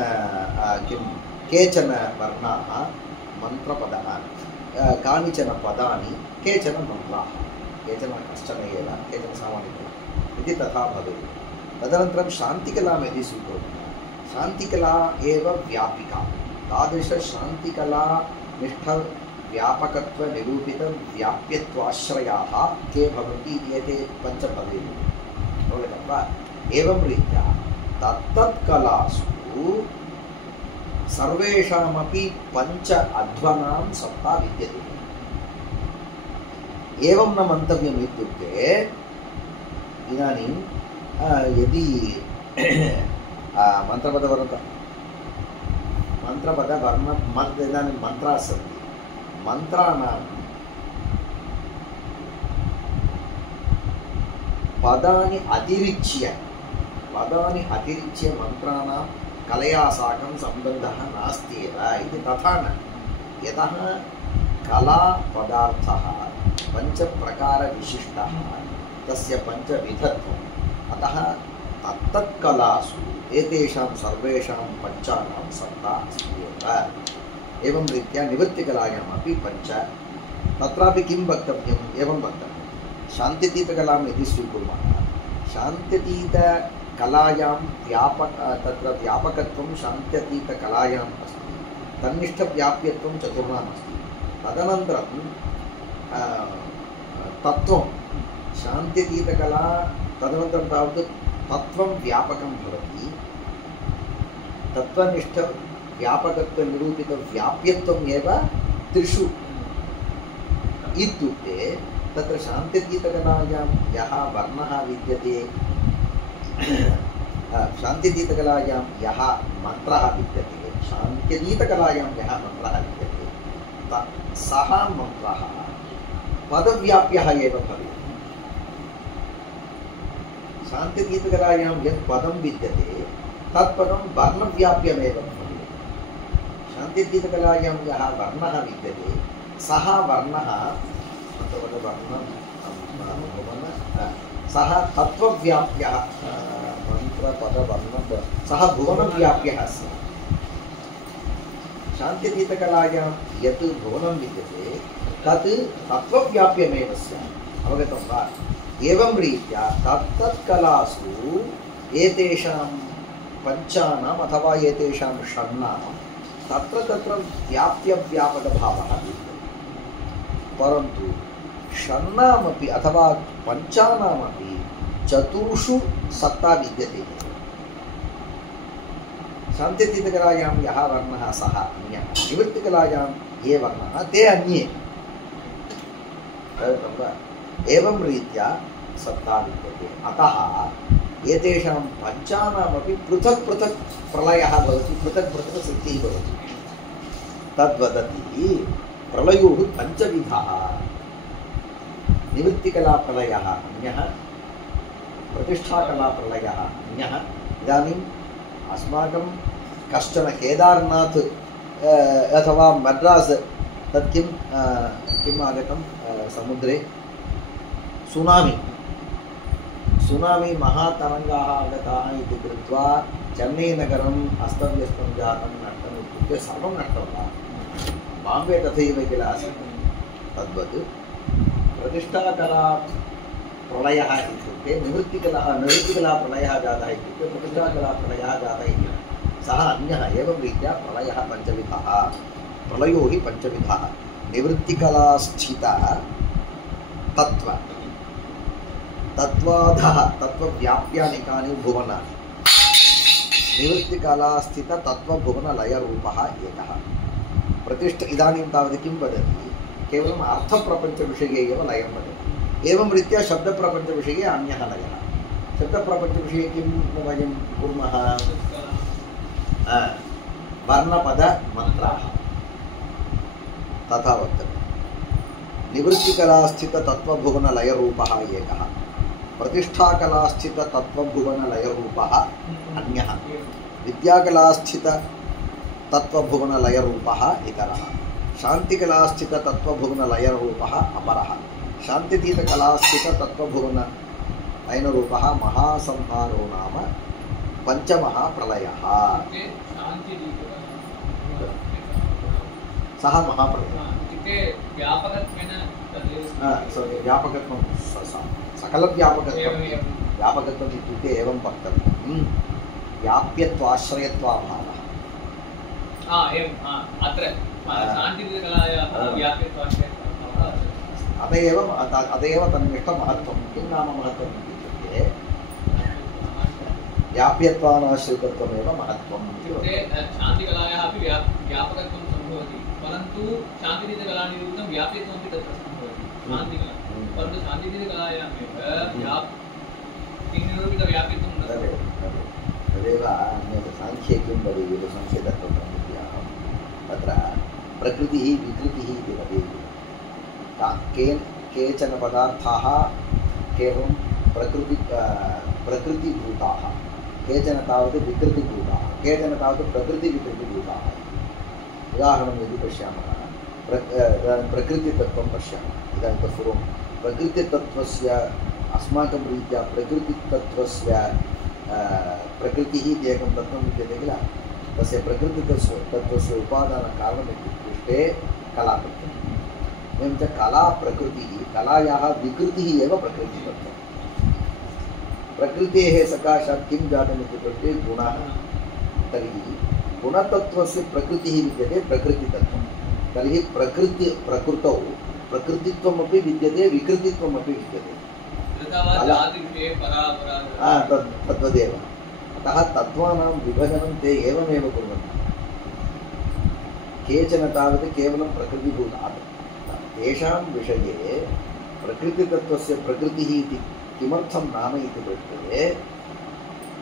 केचन वर्णाः मन्त्रपदः कानिचन पदानि केचन मन्त्राः केचन कश्चन एव केचन सामान्यतया इति तथा भवेत् तदनन्तरं शान्तिकलां यदि स्वीकुर्मः शान्तिकला एव व्यापिका तादृशशान्तिकला निष्ठव्यापकत्वनिरूपितव्याप्यत्वाश्रयाः के भवन्ति एते 5 भवेयुः अवगतं वा? एवं रीत्या तत्तत्कलासु सर्वेषामपि पञ्च अध्वनां सत्ता विद्यते। एवं न मन्तव्यम् इत्युक्ते इदानीं यदि मंत्रपदवर्ण इदानीं मन्त्राः सन्ति, मन्त्राणां पदानि अतिरिच्य मन्त्राणां कलया साकं सम्बन्धः नास्ति एव इति तथा न। यतः कलापदार्थः पञ्चप्रकारविशिष्टः, तस्य पञ्चविधत्वम्, अतः तत्तत्कलासु एतेषां सर्वेषां पञ्चानां सत्ता अस्ति एव। एवं रीत्या निवृत्तिकलायामपि पञ्च। तत्रापि किं वक्तव्यम्? एवं वक्तव्यं, शान्त्यतीतकलां यदि स्वीकुर्मः, शान्त्यतीतकलायां तत्र व्यापकत्वं शान्त्यतीतकलायाम् अस्ति, तन्निष्ठव्याप्यत्वं चतुर्णाम् अस्ति। तदनन्तरं तत्त्वं शान्त्यतीतकला, तदनन्तरं तावत् तत्त्वं व्यापकं भवति, तत्त्वनिष्ठव्यापकत्वनिरूपितव्याप्यत्वम् एव त्रिषु इत्युक्ते तत्र शान्त्यतीतकलायां यः वर्णः विद्यते, शान्त्यतीतकलायां यः मन्त्रः विद्यते, शान्त्यतीतकलायां यः मन्त्रः विद्यते, सः मन्त्रः पदव्याप्यः एव भवेत्। शान्त्यतीतकलायां यत् पदं विद्यते तत्पदं वर्णव्याप्यमेव भवेत्। शान्त्यतीतकलायां यः वर्णः विद्यते सः वर्णः सः तत्त्वव्याप्यः, मन्त्रपदवर्ण सः भुवनव्याप्यः स्यात्। शान्त्यतीतकलायां यत् भुवनं विद्यते तत् तत्त्वव्याप्यमेव स्यात्। अवगतं वा? एवं रीत्या तत्तत्कलासु एतेषां पञ्चानाम् अथवा एतेषां षण्णां तत्र तत्र व्याप्यव्यापकभावः विद्यते, परन्तु षण्णामपि अथवा पञ्चानामपि चतुर्षु सत्ता विद्यते। शान्त्यतीतकलायां यः वर्णः सः अन्यः, निवृत्तिकलायां ये वर्णाः ते अन्ये। एवं रीत्या सत्ता विद्यते। अतः एतेषां पञ्चानामपि पृथक् पृथक् प्रलयः भवति, पृथक् पृथक् सिद्धिः भवति। तद्वदति प्रलयोः पञ्चविधः। निवृत्तिकलाप्रलयः अन्यः, प्रतिष्ठाकलाप्रलयः अन्यः। इदानीम् अस्माकं कश्चन केदारनाथ अथवा मद्रास् तत् किम् आगतं समुद्रे सुनामी महातरङ्गाः आगताः इति कृत्वा चेन्नैनगरम् अस्तव्यस्तं जातं, नष्टम् इत्युक्ते सर्वं नष्टं। बाम्बे तथैव किल आसीत्। तद्वत् प्रतिष्ठाकलाप्रलयः इत्युक्ते निवृत्तिकलाप्रलयः जातः इत्युक्ते प्रतिष्ठाकलाप्रलयः जातः इति सः अन्यः। एवं रीत्या प्रलयः पञ्चविधः, प्रलयो हि पञ्चविधः। निवृत्तिकलास्थितः तत्त्वाधः तत्त्वव्याप्यानि कानि भुवनानि। निवृत्तिकलास्थिततत्त्वभुवनलयरूपः एकः। इदानीं तावत् किं वदति? केवलम् अर्थप्रपञ्चविषये एव लयं वदति। एवं रीत्या शब्दप्रपञ्चविषये अन्यः लयः। शब्दप्रपञ्चविषये किं वयं कुर्मः? वर्णपदमन्त्राः तथा वक्तव्यं। निवृत्तिकलास्थिततत्त्वभुवनलयरूपः एकः, प्रतिष्ठाकलास्थिततत्त्वभुवनलयरूपः अन्यः, विद्याकलास्थिततत्त्वभुवनलयरूपः इतरः, शान्तिकलास्थिततत्त्वभुवनलयरूपः अपरः, शान्तितीतकलास्थिततत्त्वभुवनलयरूपः महासंहारो नाम पञ्चमहाप्रलयः। सः महाप्रलयः व्यापकत्वं सकलव्यापकत्वं। व्यापकत्वम् इत्युक्ते एवं वक्तव्यं, व्याप्यत्वाश्रयत्वाभावः। अत एव तन्निष्ठमहत्त्वं। किं नाम महत्त्वम् इत्युक्ते व्याप्यत्वानाश्रितत्वमेव महत्त्वम् इति इत्युक्ते शान्तिकलायाः अपि व्यापकत्वं सम्भवति, परन्तु शान्तिनीतिकलानिरूपितं व्याप्यत्वमपि तत्र सम्भवति शान्तिकला, परन्तु शान्तिनीतिकलायामेव निरूपितव्याप्यत्वं न तदेव अन्यत् साङ्ख्ये किं वदेयुः संशयतत्त्वप्रकृत्याः तत्र प्रकृतिः विकृतिः इति वदेयुः। केचन पदार्थाः केवलं प्रकृतिभूताः, केचन तावत् विकृतिभूताः, केचन तावत् प्रकृतिविकृतिभूताः। उदाहरणं यदि पश्यामः, प्रकृतितत्त्वं पश्यामः। इदानीं पूर्वं प्रकृतितत्त्वस्य अस्माकं रीत्या प्रकृतितत्त्वस्य प्रकृतिः इति एकं तत्त्वं विद्यते किल, तस्य प्रकृतितत्त्वस्य उपादानकारणम् इत्युक्ते कलातत्त्वम्। एवं च कलाप्रकृतिः, कलायाः विकृतिः एव प्रकृतितत्त्वम्। प्रकृतेः सकाशात् किं जातम् इत्युक्ते गुणः। तर्हि गुणतत्त्वस्य प्रकृतिः विद्यते प्रकृतितत्त्वं। तर्हि प्रकृतौ प्रकृतित्वमपि विद्यते विकृतित्वमपि विद्यते। तद्वदेव। अतः तत्त्वानां विभजनं ते एवमेव कुर्वन्ति। केचन तावत् केवलं प्रकृतिभूताः, तेषां विषये प्रकृतितत्त्वस्य प्रकृतिः इति किमर्थं नाम इति पृष्टे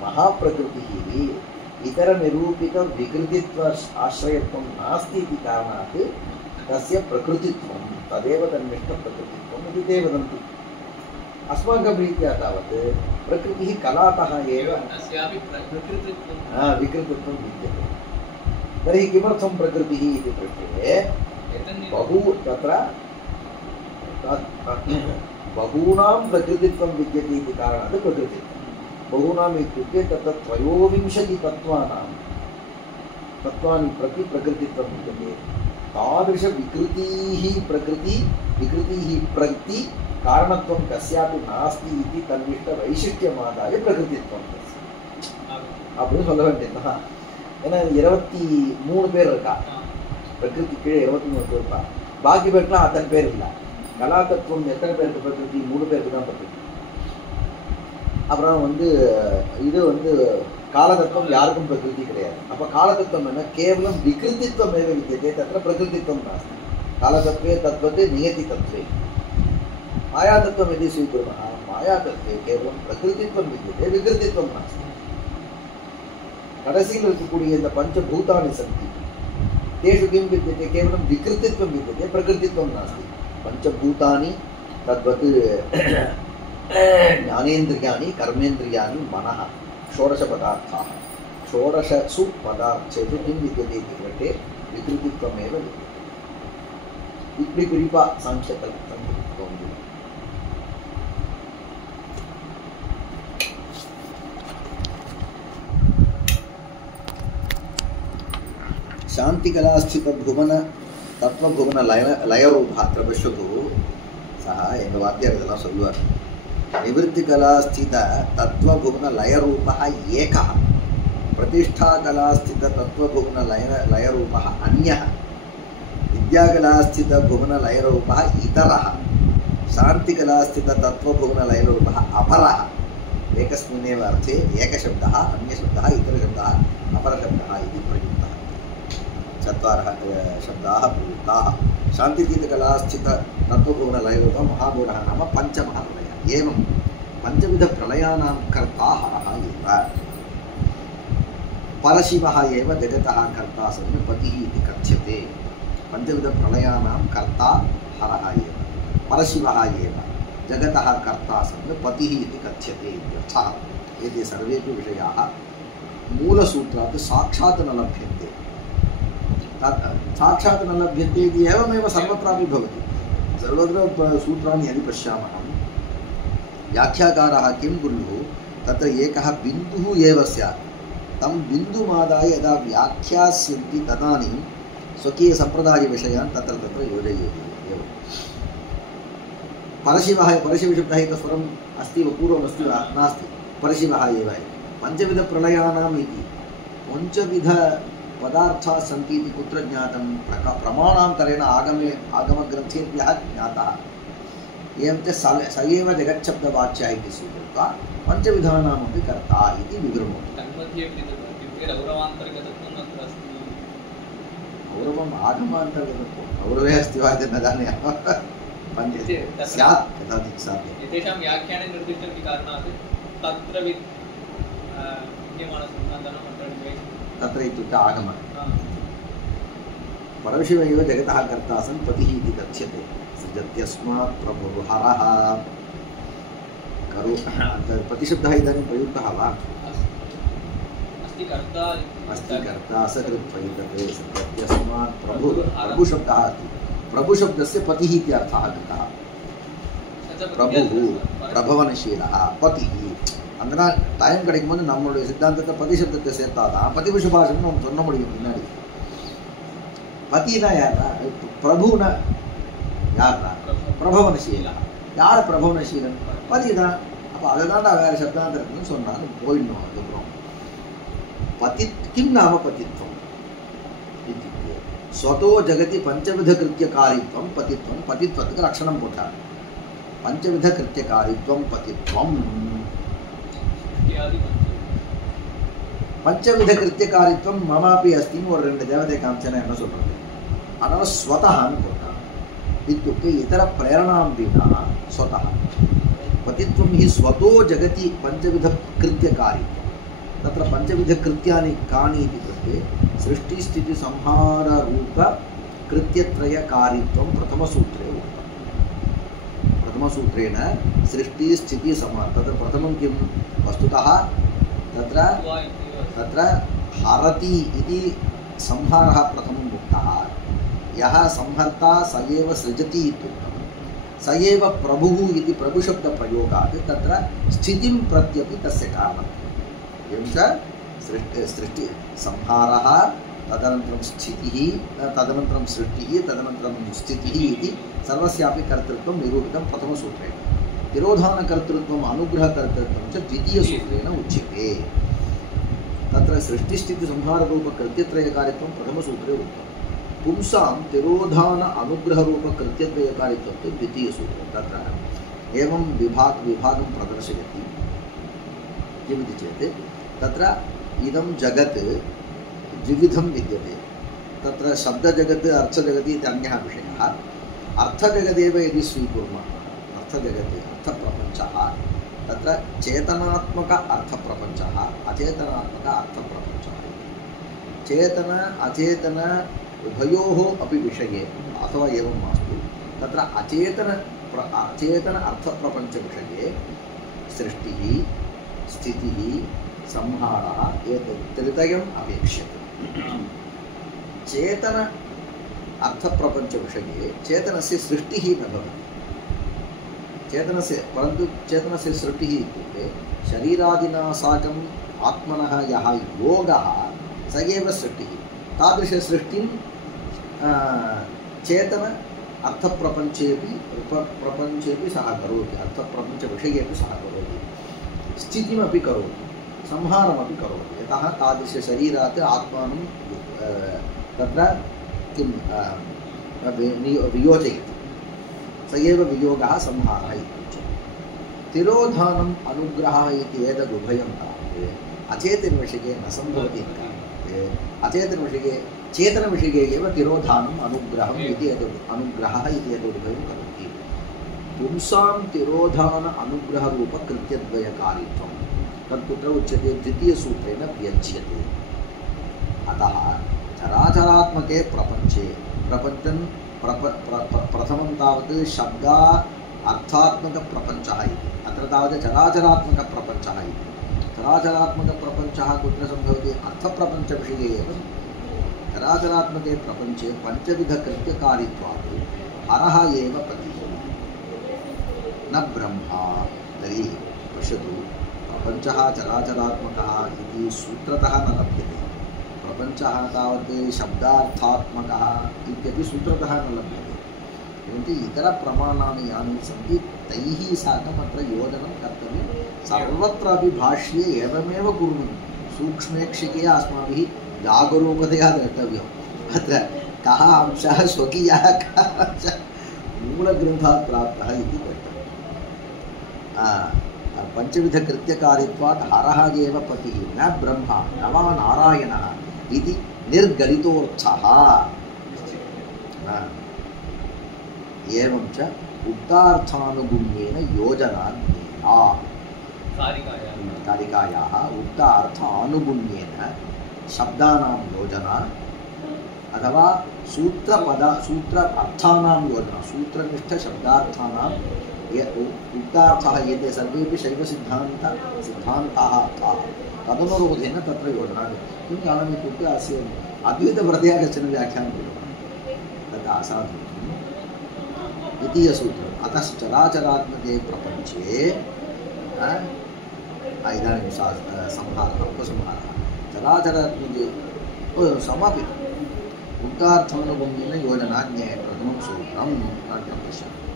महाप्रकृतिः इतरनिरूपितविकृतित्व आश्रयत्वं नास्ति इति कारणात् तस्य प्रकृतित्वं तदेव तन्निष्ठप्रकृतित्वम् इति ते वदन्ति। अस्माकं रीत्या तावत् प्रकृतिः कलातः एव विकृतित्वं विद्यते। तर्हि किमर्थं प्रकृतिः इति पृष्टे बहु तत्र बहूनां प्रकृतित्वं विद्यते इति कारणात् प्रकृतित्वं। बहूनाम् इत्युक्ते तत्र 23 तत्त्वानि प्रति प्रकृतित्वं विद्यते। तादृशविकृतीः विकृतीः प्रति कारणत्वं कस्यापि नास्ति इति तन्निष्ठवैशिष्ट्यमादाय प्रकृतित्वं அப்படின்னு சொல்ல வேண்டியதுதான். ஏன்னா 23 பேர் இருக்கா, பிரகிருதி கீழே 23 பேர் இருக்கா, பாக்கி பேருக்குலாம் அத்தனை பேர் இல்லை. கலாதத்துவம் எத்தனை பேருக்கு பிரகிருதி? 3 பேருக்கு தான் பிரகிருதி. அப்புறம் இது காலதத்துவம் யாருக்கும் பிரகிருதி கிடையாது. அப்போ காலதத்துவம் என்ன? கேவலம் விகிருதித்வம் ஏவ வித்தியதே, தத்திர பிரகிருதித்வம் நாஸ்தி. காலதத்துவே தத்வதே நியதி தத்வே. மாயாதத்துவம் यदि स्वीकुर्मः, மாயாதத்துவே கேவலம் பிரகிருதித்வம் வித்தியதே, விகிருதித்வம் நாஸ்தி. கடைசியில் இருக்கக்கூடிய இந்த பஞ்சபூதானி சந்தி, तेषु किं विद्यते? केवलं विकृतित्वं विद्यते, प्रकृतित्वं नास्ति. पञ्चभूतानि तद्वत् ज्ञानेन्द्रियाणि, कर्मेन्द्रियाणि, मनः, षोडशपदार्थाः। षोडशसु पदार्थेषु किं विद्यते इति कृते विकृतित्वमेव विद्यते. இப்படி குறிப்பா சாங்கியத்தில் தோன்றும். शांतिकलास्थित भुवन तत्वभुवन लयरूप अत्र पश्यतु. सः एङ्ग वाद्यार् इदெல்லாம் சொல்லுவார். निवृत्तिकलास्थित तत्वभुवन लयरूपः एकः, प्रतिष्ठाकलास्थित तत्वभुवन लयरूपः अन्यः, विद्याकलास्थित भुवन लयरूपः इतरः, शान्तिकलास्थित तत्वभुवन लयरूपः अपरः. एकस्मिन्नेव अर्थे एकशब्दः, अन्यशब्दः, इतरशब्दः, अपरशब्दः इति प्रयुक्तः. चत्वारः शब्दाः प्रयुक्ताः. शान्तितीतकलास्थित तत्त्वभुवन लयरूपः महागुणः नाम पञ्चमः प्रलयः. एवं पञ्चविधप्रलयानां कर्ता हरः एव. परशिवः एव जगतः कर्ता सन् पतिः इति कथ्यते. पञ्चविधप्रलयानां कर्ता हरः एव, परशिवः एव जगतः कर्ता सन् पतिः इति कथ्यते इत्यर्थः. एते सर्वेपि विषयाः मूलसूत्रात् साक्षात् न लभ्यन्ते. साक्षात् न लभ्यन्ते इति एवमेव सर्वत्रापि भवति. सर्वत्र सूत्राणि यदि पश्यामः, व्याख्याकारः किं कुर्युः, तत्र एकः बिन्दुः एव स्यात्. तं बिन्दुमादाय यदा व्याख्यास्यन्ति तदानीं स्वकीयसम्प्रदायविषयान् तत्र योजयेयुः. एवं परशिवशब्दः एकस्वरम् अस्ति वा, पूर्वमस्ति वा? नास्ति, परशिवः एव. पञ्चविधप्रलयानाम् इति पञ्चविधपदार्थाः सन्ति इति कुत्र ज्ञातं? प्रमाणान्तरेण आगमग्रन्थेभ्यः ज्ञातः. एवं च स एव जगच्छब्दवाच्यः इति स्वीकृत्वा पञ्चविधानामपि कर्ता इति विवृणोति। तन्मध्ये इत्युक्ते गौरवान्तर्गतत्वम् अत्र अस्ति। गौरवम् आगमान्तर्गतत्वं गौरवे अस्ति वा इति न जानीमः। स्यात् कदाचित् साध्यम्। एतेषां व्याख्याने निर्दिष्टमिति कारणात् तत्र विद्यमानसम्बन्धनम् अत्र तत्र इत्युक्ते आगमः परमशिवैव जगतः कर्ता सन् पतिः इति कथ्यते। सृजत्यस्मात् प्रभुर्हरः करो प्रतिशब्दः इदानीं प्रयुक्तः वा? अस्ति कर्ता सकृत्वैतते सृजत्यस्मात् प्रभुशब्दः अस्ति। प्रभुशब्दस्य पतिः इति अर्थः कृतः। प्रभुः प्रभवनशीलः पतिः अंदर टाइम கிடைக்கும்போது நம்மளுடைய சித்தாந்தத்தை பதி சப்தத்தை சேர்த்தாதான் பதிபுஷ பாஷன்னு நம்ம சொல்ல முடியும். முன்னாடி பத்தினா யாரா? பிரபுனா யாரா? பிரபவனசீலா. யார் பிரபவனசீலன்? பதி தான். அப்போ அதுதான் வேற சப்தாந்தரத்துன்னு சொன்னாங்க போயிடணும். அதுக்கப்புறம் पति किं नाम पतित्वम् इत्युक्ते स्वतो जगति पञ्चविधकृत्यकारित्वं पतित्वं पतित्वस्य लक्षणं पोट्टार पञ्चविधकृत्यकारित्वं पतित्वं पञ्चविधकृत्यकारित्वं ममापि अस्ति ஒரு ரெண்டு தேவதை காமிச்சேனா என்ன சொல்றது அதனால ஸ்வதஹான்னு போட்டார் इत्युक्ते इतर प्रेरणां विना स्वतः पतित्वं हि स्वतो जगति पञ्चविधकृत्यकारित्वं तत्र पञ्चविधकृत्यानि कानि इति कृते सृष्टिस्थितिसंहाररूपकृत्यत्रयकारित्वं प्रथमसूत्रे उक्तं। प्रथमसूत्रेण सृष्टिस्थितिसंहार तत्र प्रथमं किं वस्तुतः तत्र हरति इति संहारः प्रथमम् उक्तः। यः संहर्ता स एव सृजति इत्युक्तं। स एव प्रभुः इति प्रभुशब्दप्रयोगात् तत्र स्थितिं प्रत्यपि तस्य कारणम्। एवं च सृष्टि संहारः तदनन्तरं स्थितिः तदनन्तरं सृष्टिः तदनन्तरं स्थितिः इति सर्वस्यापि कर्तृत्वं निरूपितं प्रथमसूत्रेण। तिरोधानकर्तृत्वम् अनुग्रहकर्तृत्वं च द्वितीयसूत्रेण उच्यते। तत्र सृष्टिस्थितिसंहाररूपकृत्यत्रयकारित्वं प्रथमसूत्रे उक्तं। पुंसां तिरोधान अनुग्रहरूपकृत्यत्रयकारित्वं तु द्वितीयसूत्रे। तत्र एवं विभागं प्रदर्शयति। किमिति चेत् तत्र इदं जगत् द्विविधं विद्यते। तत्र शब्दजगत् अर्थजगत् इति अन्यः विषयः। अर्थजगदेव यदि स्वीकुर्मः अर्थजगत् अर्थप्रपञ्चः तत्र चेतनात्मक अर्थप्रपञ्चः अचेतनात्मक अर्थप्रपञ्चः। चेतन अचेतन उभयोः अपि विषये अथवा एवं मास्तु तत्र अचेतन अर्थप्रपञ्चविषये सृष्टिः स्थितिः संहारः एतत् त्रितयम् अपेक्ष्यते। चेतन अर्थप्रपञ्चविषये चेतनस्य सृष्टिः न भवति। परन्तु चेतनस्य सृष्टिः इत्युक्ते शरीरादिना साकम् आत्मनः यः योगः स एव सृष्टिः। तादृशसृष्टिं चेतन अर्थप्रपञ्चेपि सः करोति। अर्थप्रपञ्चविषयेपि सः करोति। स्थितिमपि करोति संहारमपि करोति। यतः तादृशशरीरात् आत्मानं तत्र किं वियोजयति। स एव वियोगः संहारः इति उच्यते। तिरोधानम् अनुग्रहः इति एतदुभयं तावत् अचेतनविषये न सम्भवति इति कारणात् अचेतनविषये चेतनविषये एव तिरोधानम् अनुग्रहम् इति अनुग्रहः इति एतदुभयं करोति। पुंसां तिरोधान अनुग्रहरूपकृत्यद्वयकारित्वं तत्कुत्र उच्यते द्वितीयसूत्रेण व्यज्यते। अतः चराचरात्मके प्रपञ्चे प्रपञ्चं प्रथमं तावत् शब्दा अर्थात्मकप्रपञ्चः इति। अत्र तावत् चराचरात्मकप्रपञ्चः इति। चराचरात्मकप्रपञ्चः कुत्र सम्भवति? अर्थप्रपञ्चविषये एव। चराचरात्मके प्रपञ्चे पञ्चविधकृत्यकारित्वात् हरः एव पतिः न ब्रह्मा। तर्हि पश्यतु प्रपञ्चः चराचरात्मकः इति सूत्रतः न लभ्यते। प्रपञ्चः तावत् शब्दार्थात्मकः इत्यपि सूत्रतः न लभ्यते। किन्तु इतरप्रमाणानि यानि सन्ति तैः साकम् अत्र योजनं कर्तव्यं। सर्वत्रापि भाष्ये एवमेव कुर्वन्ति। सूक्ष्मेक्षिके अस्माभिः जागरूकतया द्रष्टव्यम्। अत्र कः अंशः स्वकीयः कः अंशः मूलग्रन्थात् प्राप्तः इति कथ्यते। पञ्चविधकृत्यकारित्वात् हरः एव पतिः न ब्रह्मा न वा नारायणः इति निर्गलितोऽर्थः। एवं च उक्तार्थानुगुण्येन योजना ज्ञेया। कारिकायाः उक्तार्थानुगुण्येन शब्दानां योजना अथवा सूत्र अर्थानां योजना, सूत्रनिष्ठशब्दार्थानां उक्तार्थाः एते सर्वेपि शैवसिद्धान्ताः अर्थाः तदनुरोधेन तत्र योजना। किं कारणम् इत्युक्ते अस्य अद्वैतप्रतया कश्चन व्याख्यानं कृतवान्, तत् असाधु द्वितीयसूत्रम्। अतश्चराचरात्मके प्रपञ्चे इदानीं संहारः उपसंहारः चराचरात्मके समापितम्। उक्तार्थानुगुण्येन योजना ज्ञेया प्रथमं सूत्रं पश्यामः।